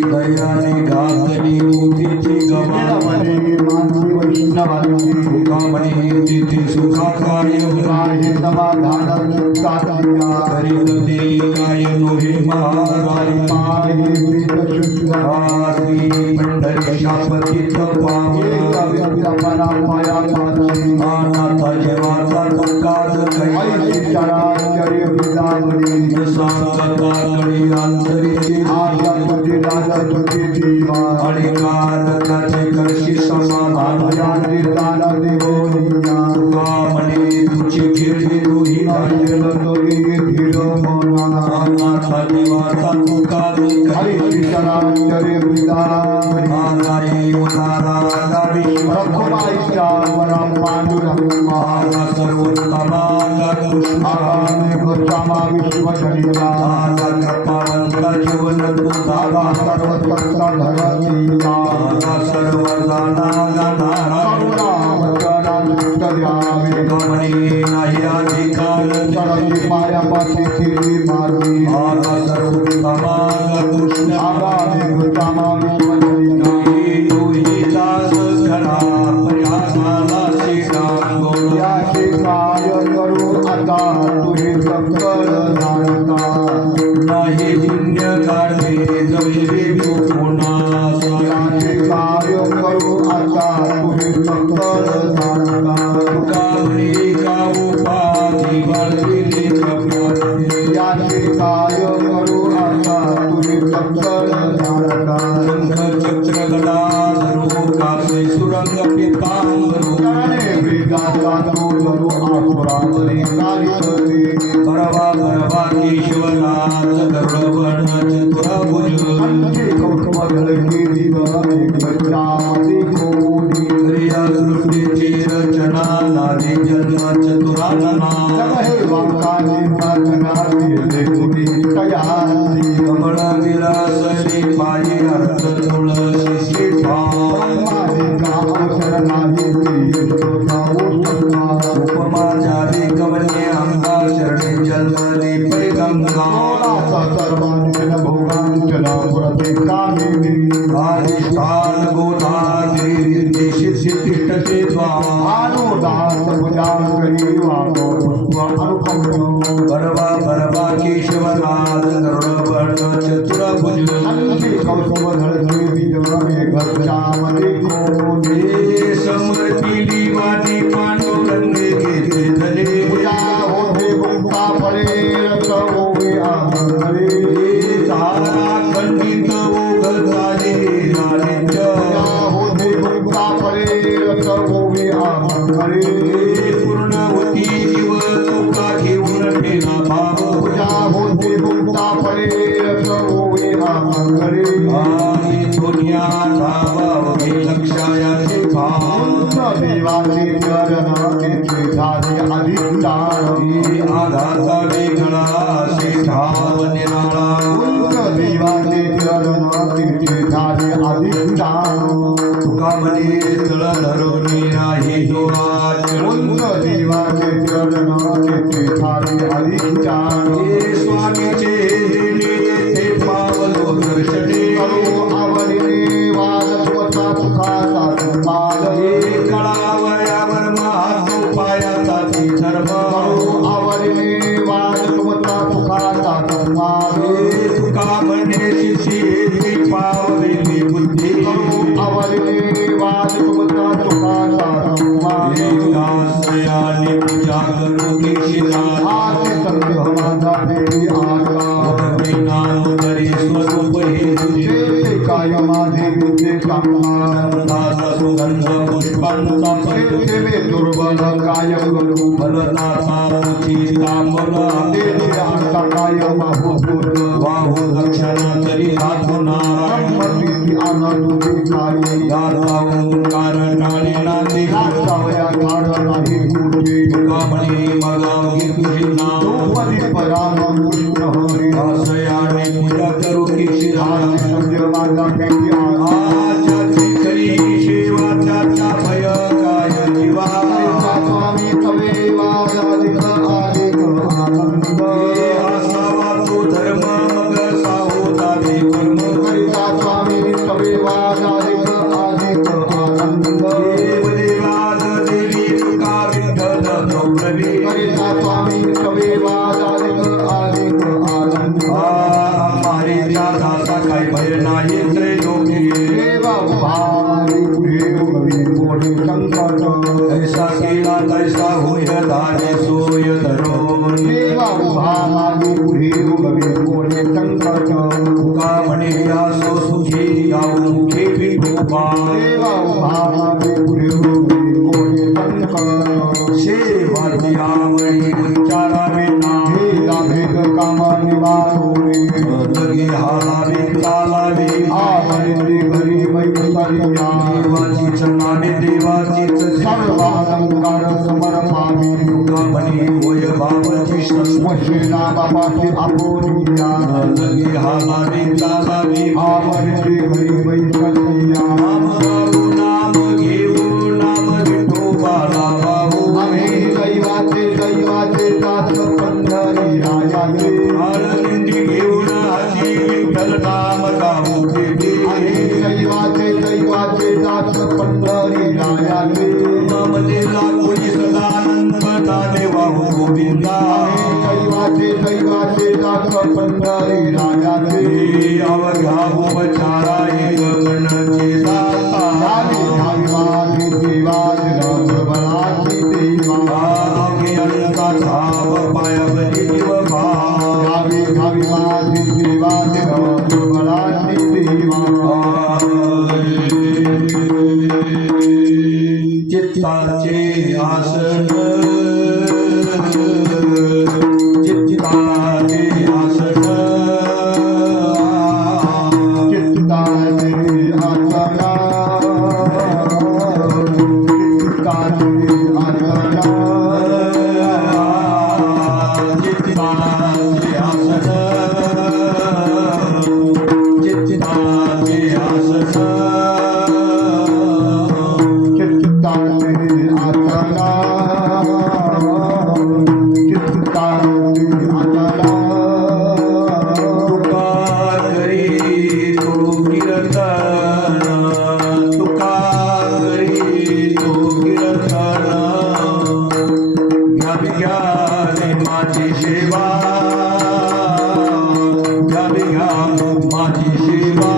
दयाने घातली मोतीची गवाणी कामणे तिथे सुखाकार्य करील ती काय हे महाराज पंढरी शापतीत पावला अनाथ जेवाचा धक्काच सांगताकडे अंतरीची आणि कालकाचे करशी समाधान कामणे तुझी फिरली तुही अनाथ जेवाचा तुकार नाही अधिकार चढती पायापाशी केली मार्गी आगा सर्वोत्तमांग कृष्ण आगामी कृतामा विश्वजनी नाही दोहीचा सखरा प्रयासाला श्रीराम याचे काय करू आता तुझे सक्कल जाणता नाही पुण्य काढले जवळे पुन्हा याचे काय करू आता तुझे सक्कल जाणता कावडी का उपाधी वाढविले कपाळे याचे काय करू आता तुझे सक्कल जाणता चक्र गदा धरू कासे सुरंग पितांबरू चरणे वेदाचा तो धरू आसुरावरी कालिकते भरवा भरवा केशवनाथ गरुड वर्ण चतुराभुज अंचे कौतुक धडके दिव एक बच्चाते कोणी क्रिया सृष्टीची रचना नादी जन्म चतुरानना जगहे वाकाने प्रार्थना देखुनी तयारी कमळ विलासली पायी अर्थ तुळशी श्रीफा ब्रह्मादिका अवसर नाही यशोदा उत्तमा उपमा जारी कमले अंगा शरणे जन्मली पैगंगा सर्वांचन भोगांचन पुरते कामिनी आदिष्ठान गोधात्री निर्देशित सिद्धिष्ठते द्वार अनुदास भुजान करी वागो पुष्प अनुकंप भरवा भरवा केशवनाथ गरुड वर्ण चतुराभुज अंचे कौतुक धडके दिव एक बच्चामध्ये कोणी हे समर्पिली वादी पांडुरंगे घेतले धले पूजा होते गुंता पडे रस होवे आमरे हे तारा खंडित ओघळताले नारिंज पूजा होते गुंता पडे रस होवे आमरे हे पूर्णवती जीव तुका घेऊन ठेला भाव पूजा होते गुंता पडे रस होवे आमरे आणि दुनिया धावावे लक्षायाचे भाव देवाचे चरण तेथे झाले अधिष्ठान हे आघाता वेगळा शेठाव निराळा उंच देवाचे चरण तेथे झाले अधिष्ठान तुका म्हणे तळ धरुणी नाही जो आचरण उंच देवाचे चरण तेथे झाले अधिष्ठान हे स्वामीचे येथे पावलो दर्शने करो आवडीने वाद स्वतः सुखाचा संपाद हे कळावयावर महात्म पायाचा ती धर्म करो आवडीने वाद स्वतः सुखाचा संपाद हे तुका म्हणे शिशी पावलेली बुद्धी करो आवडीने वाद स्वतः सुखाचा संपाद आणि पूजा करू केशिनाथ आते सत्य माझा देवी आका नाम तरी स्वरूप हे तुझे शेते काय माझे विद्ये सांगणार दासा सुगंध पुष्पांचा शेते मे दुर्बल काय करू फलदाता मुची तांबल देवी आता काय बाहुभूत वाहू दक्षिणा तरी हातू नारायण ब्रह्मती आनंद काही दाता ओंकार टाळे नांदी सावया झाड नाही कुठे तुका म्हणे मगावगी तुझे नाव द्रौपदी पराम कृष्ण हरी आशयाने पूजा करू केशिनाथ आदि सत्य माझा काही आला आचाची खरी सेवा त्याचा भय काय जीवा स्वामी तवे वाजाधिक आदिक आनंद हे असावा तो धर्म मग साहोता देवर्म करिता स्वामी तवे वाजाधिक आदिक आनंद देवदेवाद देवी तुका विठ्ठल प्रभे करिता स्वामी तवे वाजाधिक आदिक आनंद मारे त्या दासा काय भय नाही त्रैलोकी देवा भारी पुढे उभे मोठे संकट ऐसा केला तैसा होय धारे सोय धरून देवा भारी पुढे उभे मोठे संकट तुका म्हणे यासो सुखी गाऊ मुखे विठोबा देवा भारी पुढे उभे मोठे संकट सेवाची आवडी उच्चारावे नाम भेदा भेद कामा निवारोरे लगे हालावे चालावे आवडते घरी मैत्रिया देवाची चरणाने देवाचीच सर्व अलंकार समर्पावी तुका म्हणे होय भावाची संस्कृती वशिला बाबाची आपोनिया लगे हालावे चालावे आवडते घरी मैत्रिया नाम गाऊ नाम घेऊ नाम विठोबा लावावो आम्ही दैवाचे दैवाचे दास रायाचे आळंदी घेऊन हाती विठ्ठल नाम गाऊ देते दैवाचे दास पंढरी रायाचे ममतेला कोणी सदानंद देवा हो गोविंदा दैवाचे दास पंढरी रायाचे अवघा उपचारा एक मनचे दाता माझी देवाज बळाची देवा अज्ञानता धाव पायावरी जीव भाव माझी देवाज बळाची देवा चित्ताचे आसन चित्ताचे आसन चित्ताचे आसना चित्ताचे आसना चित्ताचे आसन चित्ताचे आसन चित्ताचे आसना चित्ताचे आसना तुका करी तो कीर्तन तुका करी तो कीर्तन घ्या रे माझी सेवा घ्या माझी सेवा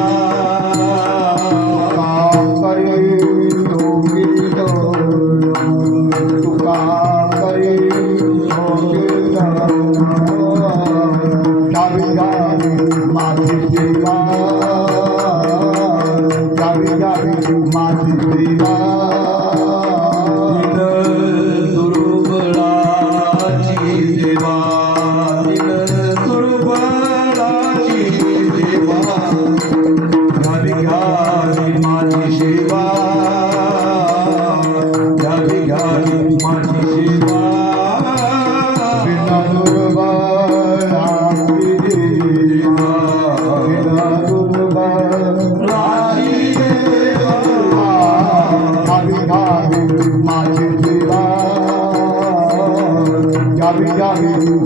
दुर्बळाची देवा दुर्बळाची देवा घ्यावी माझी सेवा घ्यावी माझी सेवा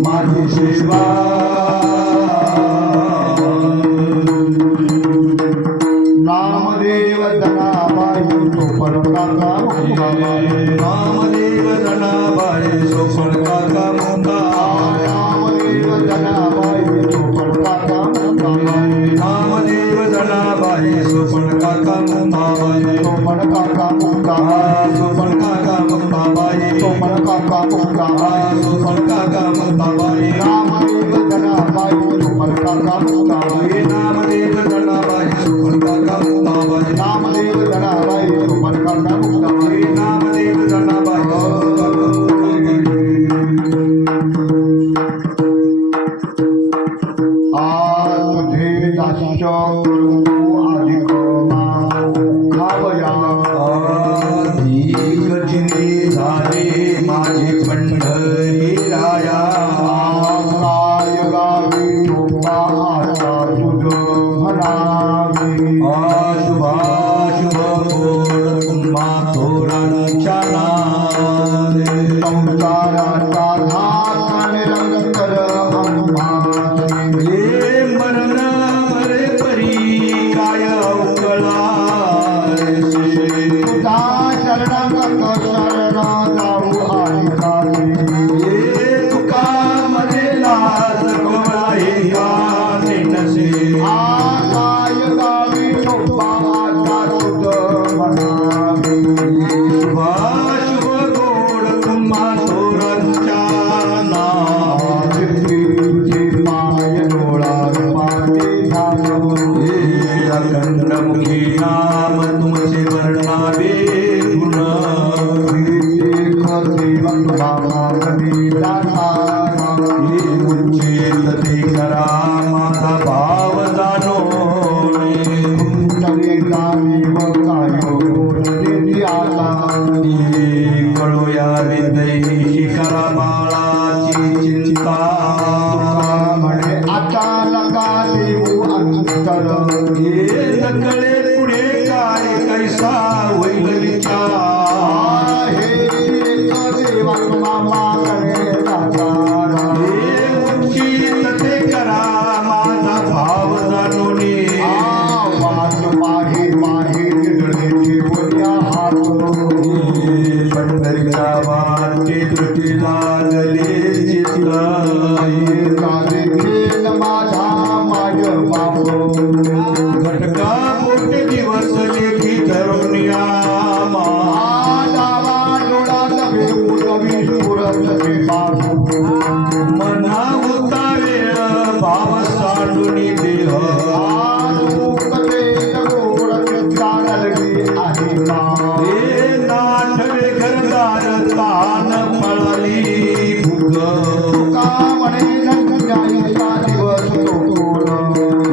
माझी सेवा नामदेव जनाबाई सोपन काका रामदेव जनाबाई सोपन काका मुंगा नामदेव जनाबाई सोपन काका रामदेव जनाबाई सोपन काका मुंगाबाई सोपन काका मुक्का सोपन काका मुंगाबाई सोपन काका मुक्का सोपन काका मुंगाबाई नामदेव जनाबाई सोपन काका मुक्का नामदेव जनाबाई सोपन काका मुंगाबाई नामदेव जनाबाई सोपन काका मुक्का नामदेव जनाबाई तुझे दास्य अधिक भावया गजिने झाले माझे पंढरी राया काय गावी आता तुझ म्हणावी शुभाशुभ गोड तुम्हा थोरांच्या नावे संसाराचा घात निरंतर अंबानी हे मरण मरे परी काय अवकळा तुझा शरणागत शरण जाऊ ऐकावी हे तुका मरे लाज कोणाही गाणे नसे काय गावी आता तुझ म्हणावी शुभाशुभ गोड तुम्हा थोरांच्या नावे तुझी माय डोळा पाते झालो अखंडमुखी नाम तुमचे वर्णावे गुण उच्चेत ते करा माझा भाव जाणो कळोया हृदय शिखरा बाळाची चिंता म्हणे आता लगा देऊ अंतर हे नकळे पुढे काय कैसा होईल विचार हे देवा मामा करे हे उच्ची सारे खेळ माझा माय बाप घटका मोठे दिवस लेखी धरून या डावा डोळा नवे उडवी पुरत बाप मना होता वेळ भाव सांडून देह हे नाठवे घरदार तान पळाली भुग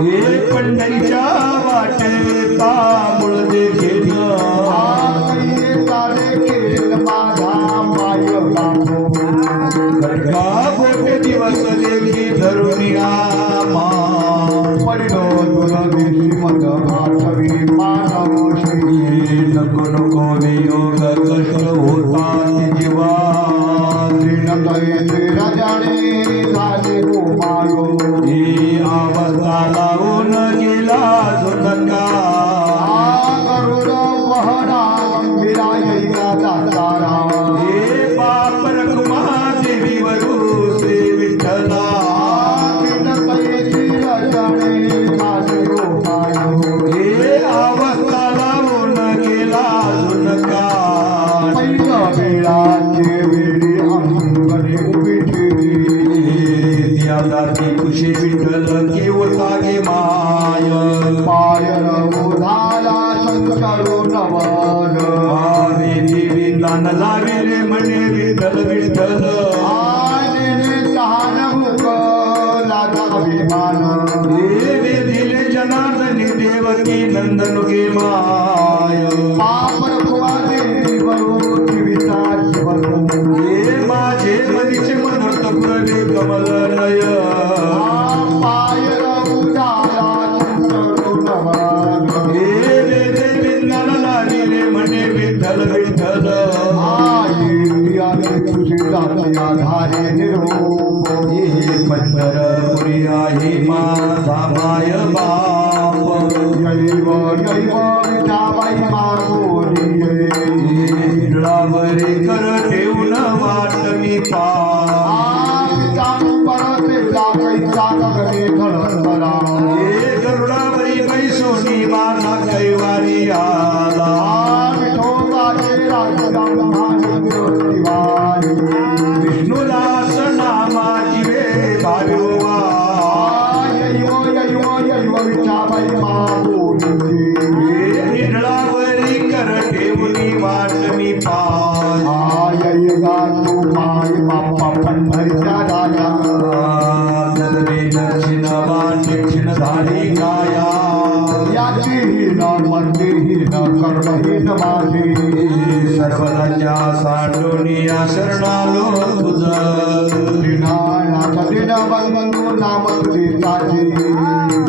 हे पंढरीच्या वाटे तामुळ देखील घटका मोठे दिवस लेखी धरून या नको नको वियोग कष्ट होतात जीवा ही अवस्था लावून गेला जो नका हे बाप रखुमा देवी वरू श्री विठ्ठला हे अवस्था लावून गेला जो नका त्या जाती खुशी विठ्ठल केवळ गे माय आरे देवी दान लाविले म्हणे विठ्ठल विठ्ठल देवे दिले जनार्दनी देवकी नंदन गे माय हे माझे मनीचे मनोरथ पुरवे कमल नय हे वेदे बिंदाला लाविले म्हणे विठ्ठल विठ्ठल हे पंढरपुरी आहे माझा माय बाप हिरडावरे कर ठेवून वाट मी पा हे गरुडावरी बैसोनी माझा कैवारी आला विष्णुदास नामाची वे भाविवा हे हिरडावरी कर ठेवून वाट मी पा दक्षिण वाट दक्षिण झाली काया सर्वराज्या सांडोनिया शरणालो तुझ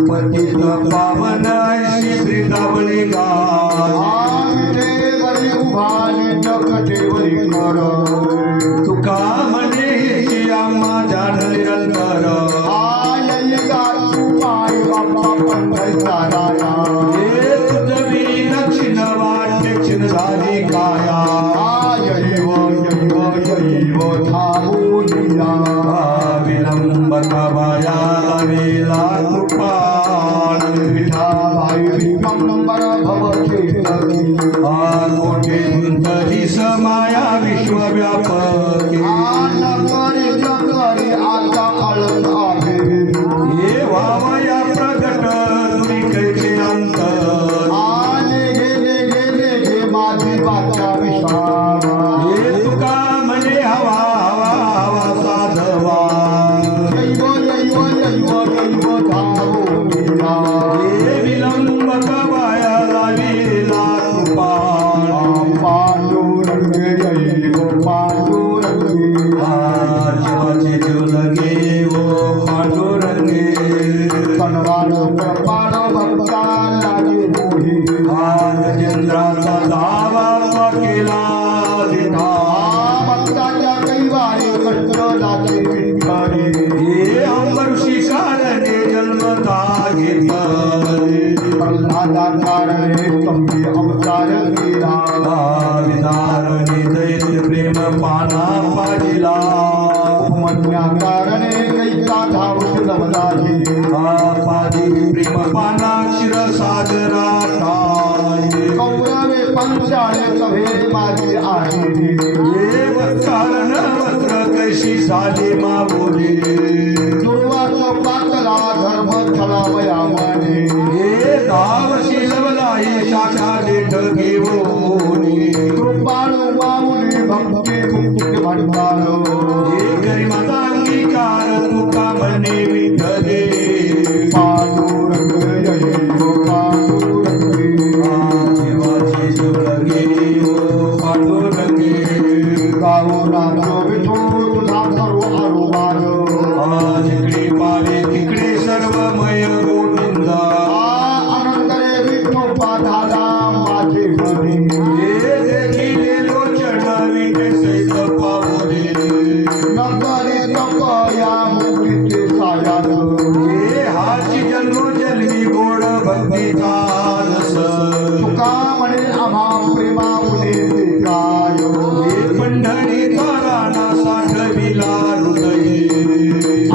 पतित पावन श्री वृंदावनी तुका म्हणे ही आम्हा जाण निरंतर हे तुझी दक्षिण वाट दक्षिण झाली काया विलंब कवया वेला कृपाण भवती कारणे कैसा धावत लवलाही पादी प्रेम पाना क्षीरसागरा ठाई कौरवे पंचाळे सभे माझी आहे कारण वस्त्र कैशी झाली माऊली दुर्वास पातला धर्म छळावया मने हे गावशी लवलाई शाखा देठ घेऊनी कृपाळू वामुनी भक्ती मुक्ती भंडार हे गरिमाचा अंगीकार तुका म्हणे विठले पांडुरंग जय हो पांडुरंग देवाची जुलगे पांडुरंगे गावो नाचो विठो तुझा सर्व आरोबार जिकडे पाले तिकडे सर्वमय गोविंदा आनंद रे विठो पाधाला माझे घरी हे देखिले लोचन विटे सैत पावले नगरी नकया मुक्तीचे सायात हे हाची जन्मोजन्मी गोड भक्तीचा रस तुका म्हणे आम्हा प्रेमा मुने ते काय हे पंढरीचा राणा साठविला हृदय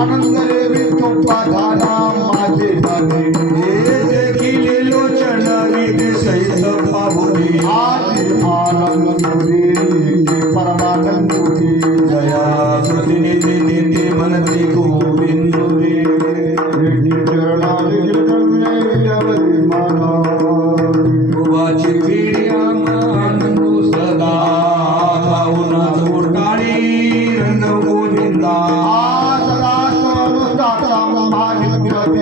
आनंद रे विठो पाधाला माझे घरी हे देखिले लोचन विटे सैत पावले आदि आनंद रे परमानंद रे जया कृतीने ते म्हणते गोविंद रे उभाची पिढी आनंदू सदा गाऊनाच ओटाळी रंग गोविंदा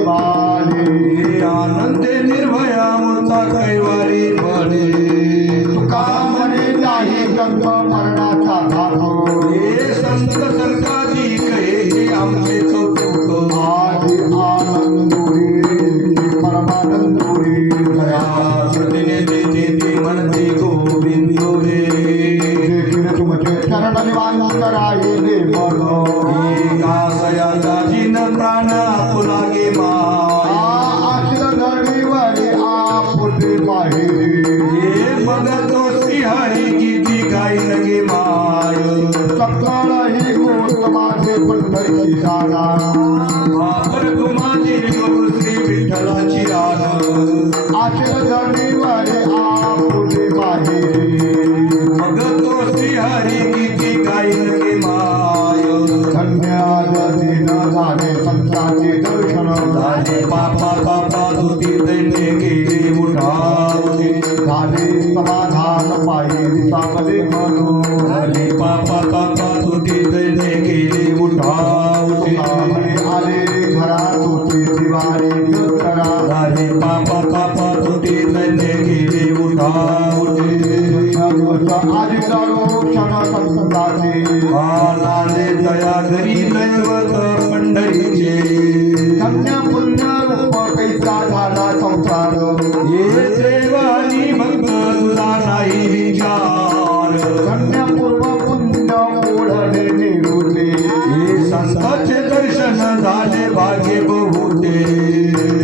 हे आनंदे निर्भया मूळचा कैवारी बळे हे संत संकादी कहे आमचे कौतुक जया कृतीने ते म्हणते गोविंद रे दाजीन प्राण तुला गे हे मग तो श्रीहरी किती गाई लगे माय वापर कुमारी गुरु श्री विठ्ठलाची रान मग तो श्रीहरी किती गाई लगे माय झाले पापा धुती दैन्य गेले उठावले समाधान पाहिजे चांगले म्हणून झाले पापा धुती दैन्य गेले उठावले आले घरात होती दिवाळी करा झाले पापा धुती दैन्य गेले उठावले आधी चालू क्षण संताचे आले दया घरी दैवत पंढरीचे धन्य पुण्य रूप कैसा झाला संसार हे देवानी भक्त तुला नाही विचार धन्य पूर्व पुण्य ओढणे निरुते हे संतांचे दर्शन झाले भाग्य बहुते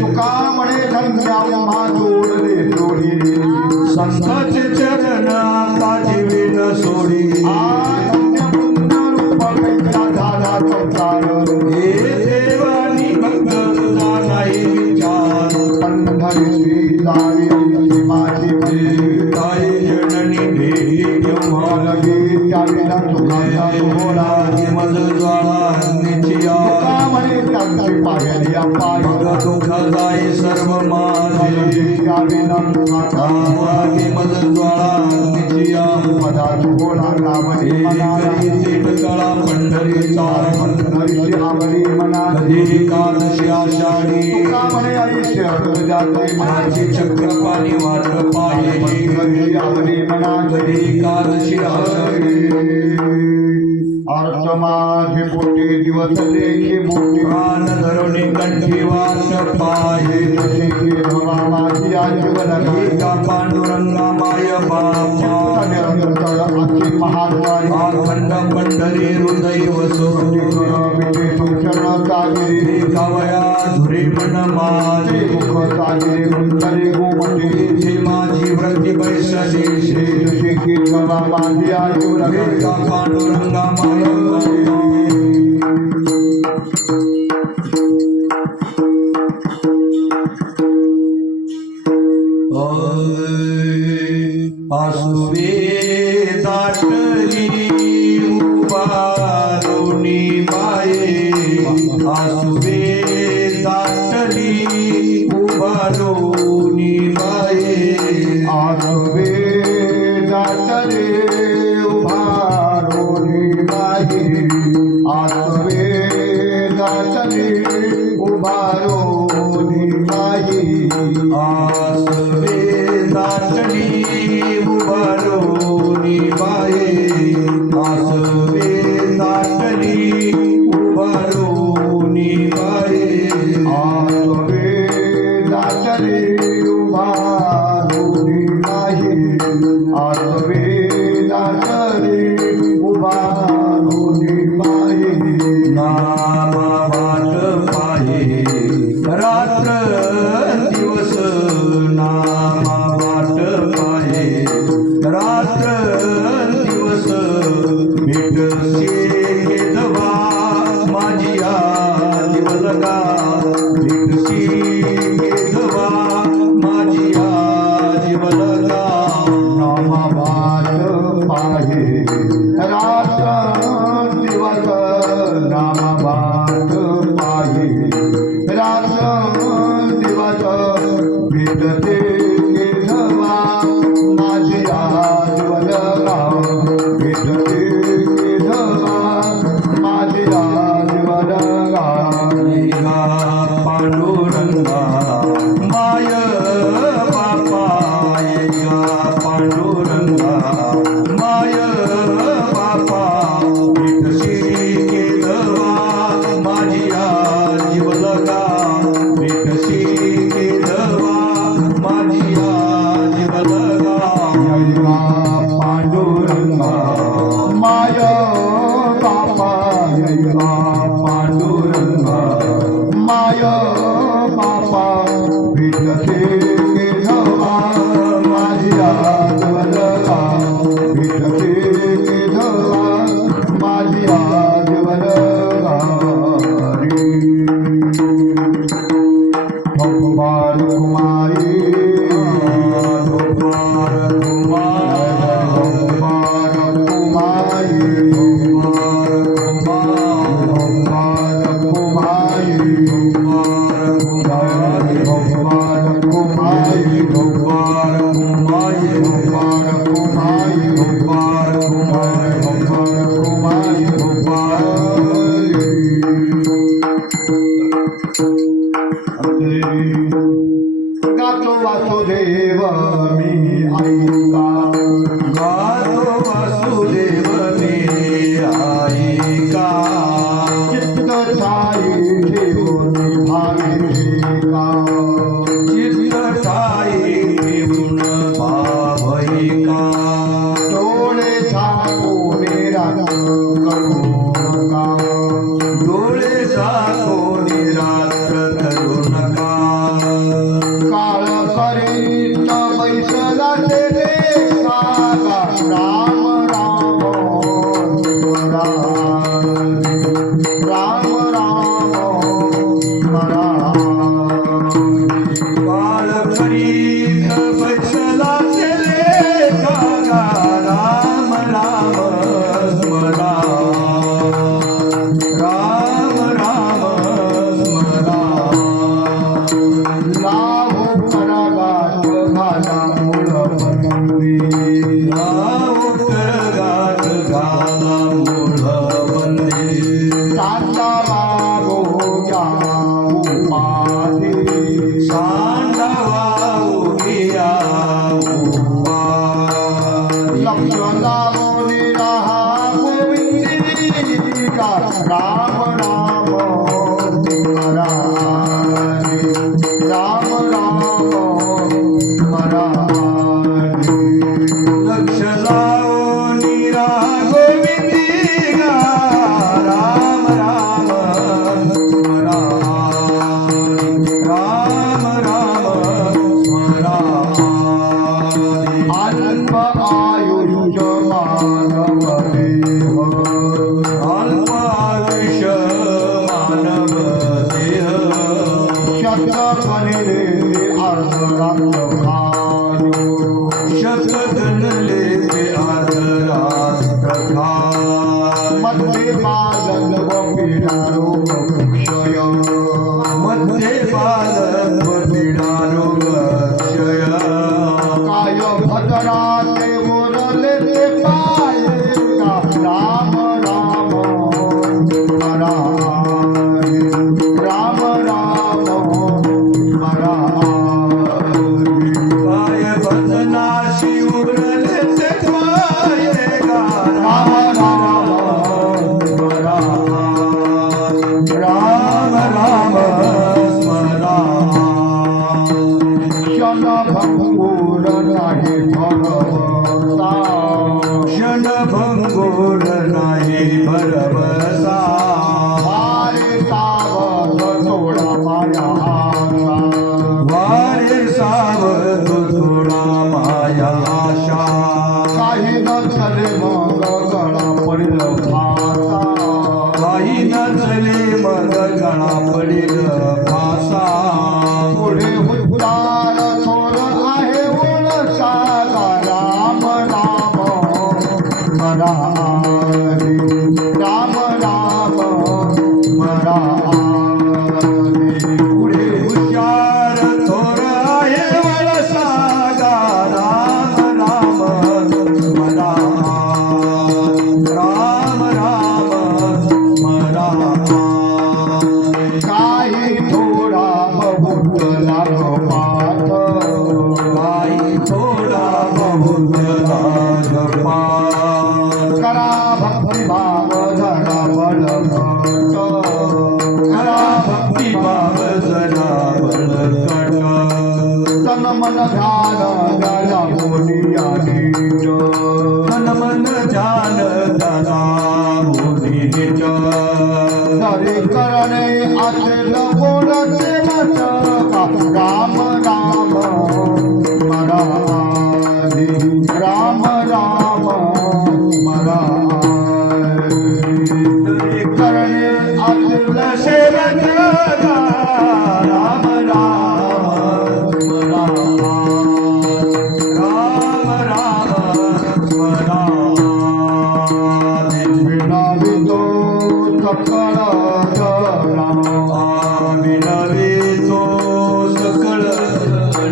तुका म्हणे धन्य मा जोडले जोडी संतांचे चरण आता जीवन सोडी धन्य पुण्य रूप कैसा झाला संसार हे देवानी भक्त तुला नाही विचार पंढरी श्री माझी काय जननी भेटी केव्हा लगे त्यावेळेला तुझा सोहळा मज ज्वाळा निचिया म्हणे त्यांची पायरी पाय मग दुःख जाई सर्व माझे त्यावेळेला तुझा मज ज्वाळा निचिया पदा सोहळा रामणे कळा पंढरीचा पंढरी आवडी मना कधी कालशी आषाढी तुका म्हणे आयुष्य जाते माझी चक्रपाणी वाट पाये पंढरी आवडी मना कधी कालशी आषाढी अर्थ माझे पोटे दिवस लेखी मोठी प्राण धरुणी कंठी वाट पाये लेखी हवा माझी आजीवन एका पांडुरंगा माय बापा आखी महाद्वारी अखंड पंढरी हृदय वसो शरण सागरी गावया धुरे मन माझे मुख सागरी गुंतरी गोमटी तेथे माझी व्रती बैसली जशी की बाबा माझी आजीवन एका पांडुरंगा माय आसुवे दाटली उभारोनी माये आसुवे दाटली उभारोनी माये आसवे दाटले उभारोनी माये आसवे दाटले उभारोनी माये आसवे दाटली उभारोनी माये आसवे दाटली उभारोनी माये आसवे दाटले उभारोनी माये आसवे दाटले उभारोनी माये नामा वाट पाये रात्र दिवस नामा वाट पाये रात्र दिवस भेटसे घेतवा माझी जीवलगा भेटसी घेतवा माझी जीवलगा नामाबाद पाहे रात्र दिवस नामाबाद पाहे रात्र दिवस भेटते केधवा माझी आजवलगा भेटते केधवा माझी आजवलगा गा पांडुरंगा माय बापा गा पांडुरंगा माय बापा भेटशी केदवा माझी जीवलगा भेटशी केदवा माझी जीवलगा यैगा पांडुरंगा माय बापा यैगा पांडुरंगा माय बापा भेटते केधवा माझी आजवलगा भेटते केधवा माझी आजवलगा भगवान कुमारी कुमार कुमार भगवान कुमारी भगवान कुमारी भगवान कुमारी भगवान कुमारी गातो वासुदेव मी ऐका गातो वासुदेव मेरे आईका चित्त ठाई ठेवून भाविका चित्त ठाई ठेवून भावैका डोळे झाकून रात्र करू नका डोळे झाकून रात्र करू नका काळ करीत बैसला तेरे सागा राम राम राम राम राम शतकले अर्धरात्र खायो शतधनले ते आदरात खाय मध्ये बालन व पीडारोग क्षय मध्ये बालक पीडारोग क्षय काय भद्रा ते मोरले ते पाये का राम राम हरा राम राम हरा काय बदनाशी उरले ते पाये गा राम राम स्मरा राम राम स्मरा क्षण भंगूर नाही भरवसा क्षणभंगुर नाही भरवसा वारे सावध थोडा माया आशा वारे सावध थोडा माया आशा काही न चले मग गळा पडील फासा काही नचले मग गळा पडील फासा पुढे उद्धार थोर आहे ओळखा राम राम मरा राम राम मरा पुढे हुशार थोर आहे वळसा गा राम राम स्मरा राम राम स्मरा काही थोडा बहुत लागपात काही थोडा बहुत लागपात करा भक्तिभाव जरा बळकट करा भक्तिभाव जरा बळकट तन मन ध्यान गळा बोलिया नीट मन मन ध्यान दादा मोदी निज हरे करणे अचल बोलते मचका राम राम मरा राम राम मरा करणे अचल सेवक राम राम स्मरा राम राम स्मरा विनाविदो सकळ राम विनवे तो सकळ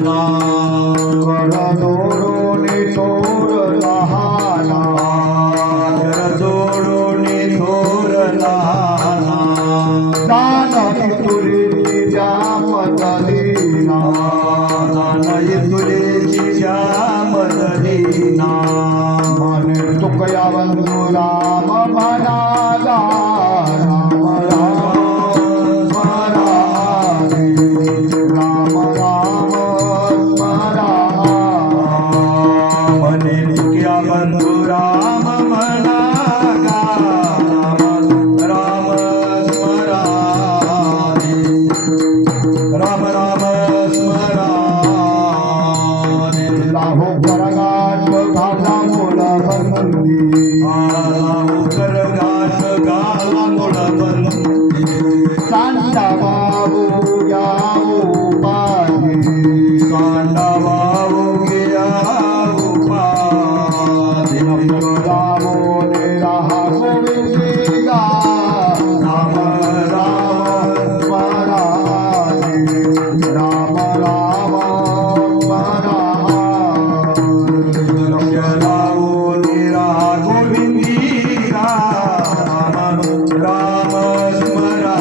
नाम करदोरोने थोर लहाना जोडोनी थोर लहाना दान तुरीची ज्या पदलीना दानय तुलेची ज्या मदलीना मने तुकया बंधू राम म्हणाला राम राम स्मरा राम राम स्मरा मने तुक्या बंधू राम म्हणा गा राम राम स्मरा राम राम स्मरा लाहो परगाट घाला मोला बंदी आला उकर घाट गाला मोड बंदी सांडा बाबू यावो पाही कांडा वाहू गया उपाधी रामो ने रहा गोविंदिगा राम राम स्मरा राम राम स्मरा चलाओ निरा गोविंदी राम राम स्मरा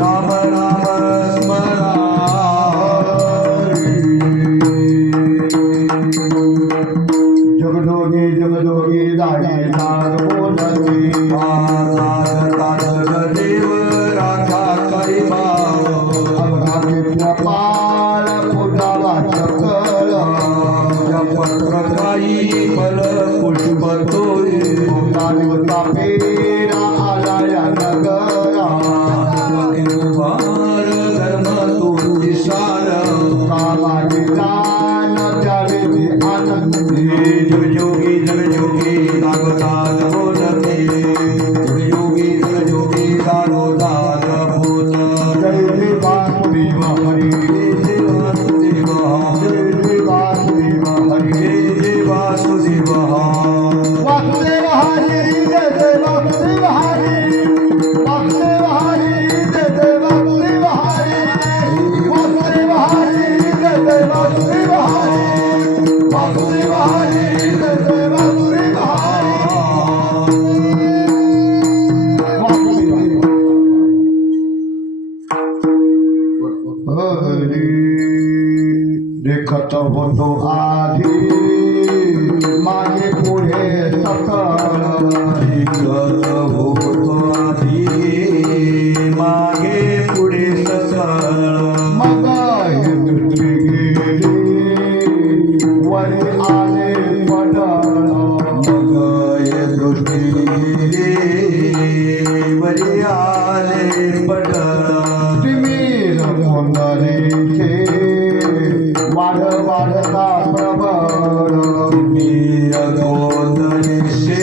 राम राम स्मरा जगदोगी जगदोगी दाढी नाग बोलती देव राखा करी भाव अपघाती पाल पुजावा चकल पत्रकाई फल पुष्प तोय देवता पेरा आला या नगरा वार धर्म तुझी सार कामाची दान द्यावी आनंदी जगजोगी जगजोगी दागोदाग बोलते जगजोगी जगजोगी दागोदाग बोल जय हरी देखत होतो आधी मागे पुढे सकळ ऐकत होतो आधी मागे पुढे सकळ मग हे दृष्टी गेली वरी आले पडळ मग हे दृष्टी गेली वरी आले पडळ तिमीर कोंदरीचे वाढ वाढता प्रबळ मीर गोंधळीशे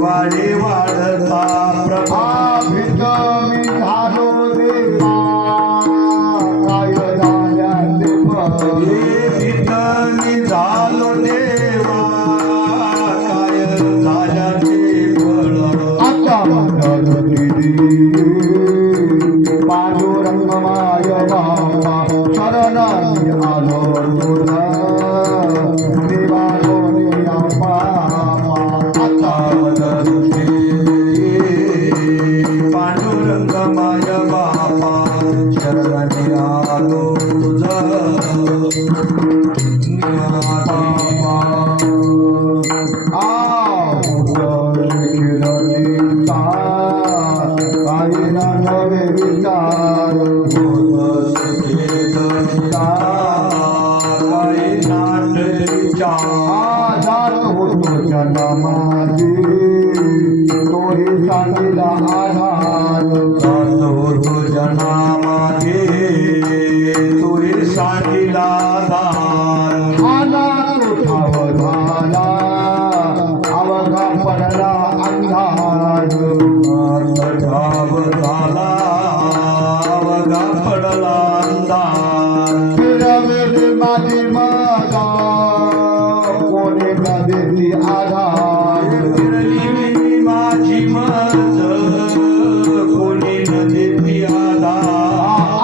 वाढे वाढता प्रभा भित मी झालो देवा काय झाल्याचे फळ हे भीतनी झालो देवा काय झाल्याचे फळ आता मंडळ दिली पांडुरंग माय बाबा शरणाई आलो तुझा निवालो नियमा आता पांडुरंग माय बापा शरणी आलो तुझा काही नाट विचार होतो जन्माजी तोही सांगितला आधार जात होतो जनामागे तुही सांगिला दार आला तो ठाव झाला अवघा पडला अंधार ठाव झाला अवघा पडला अंधार फिरवेली माझी मागा कोणी नदीची आधार फिरली माझी मज कोणी नदीची आधार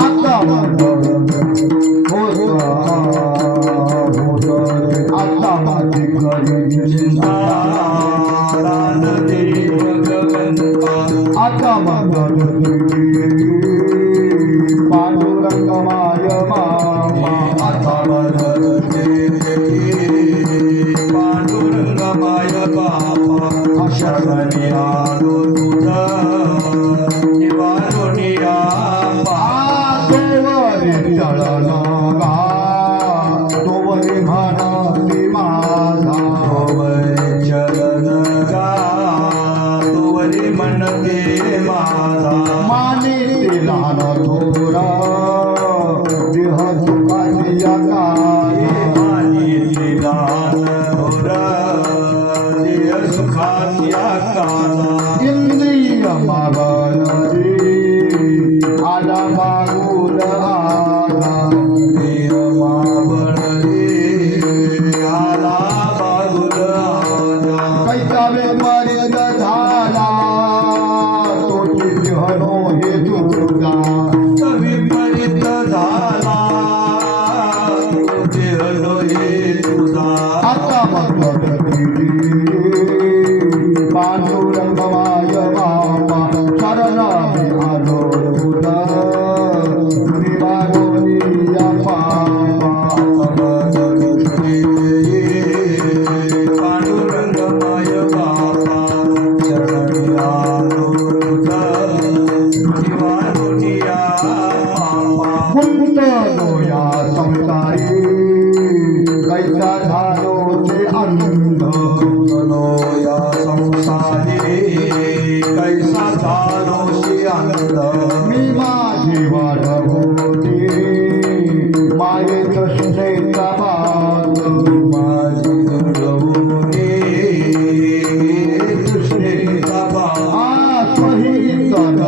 आता मंडळ होत आता माझी घरी नदी भगवंता आता मंडळ पांडुरंग माय मामा आता पांडुरंग माय बापा शरणी आलो तुझा निवारोनिया तोवरी चळला गा तोवरी म्हणती माझा चलन गा तुवरी म्हणते माझा माने तिला न थोरा देह सुखाची सुखाच्या काला इंद्रिय मागणारी आला मागून आला आला बागुल आला कैसावे मर्द झाला तोटी देहनो हे तुझा विपरीत झाला देहलो हे तुझा आता मग पांडुरंग माय बाबा शरणाई आलो तुझा निवारोनिया पापा पांडुरंग माय बापा शरणी आलो तुझा निवारोनिया बापा गुंतलो या संसारी कैसा झालो ते अंध या संसारी कैसा झालो शी अंध मी माझी वाढ होती माये कृष्णेचा बाग माझी दुर्गवणे कृष्णेचा बा आत्मही तन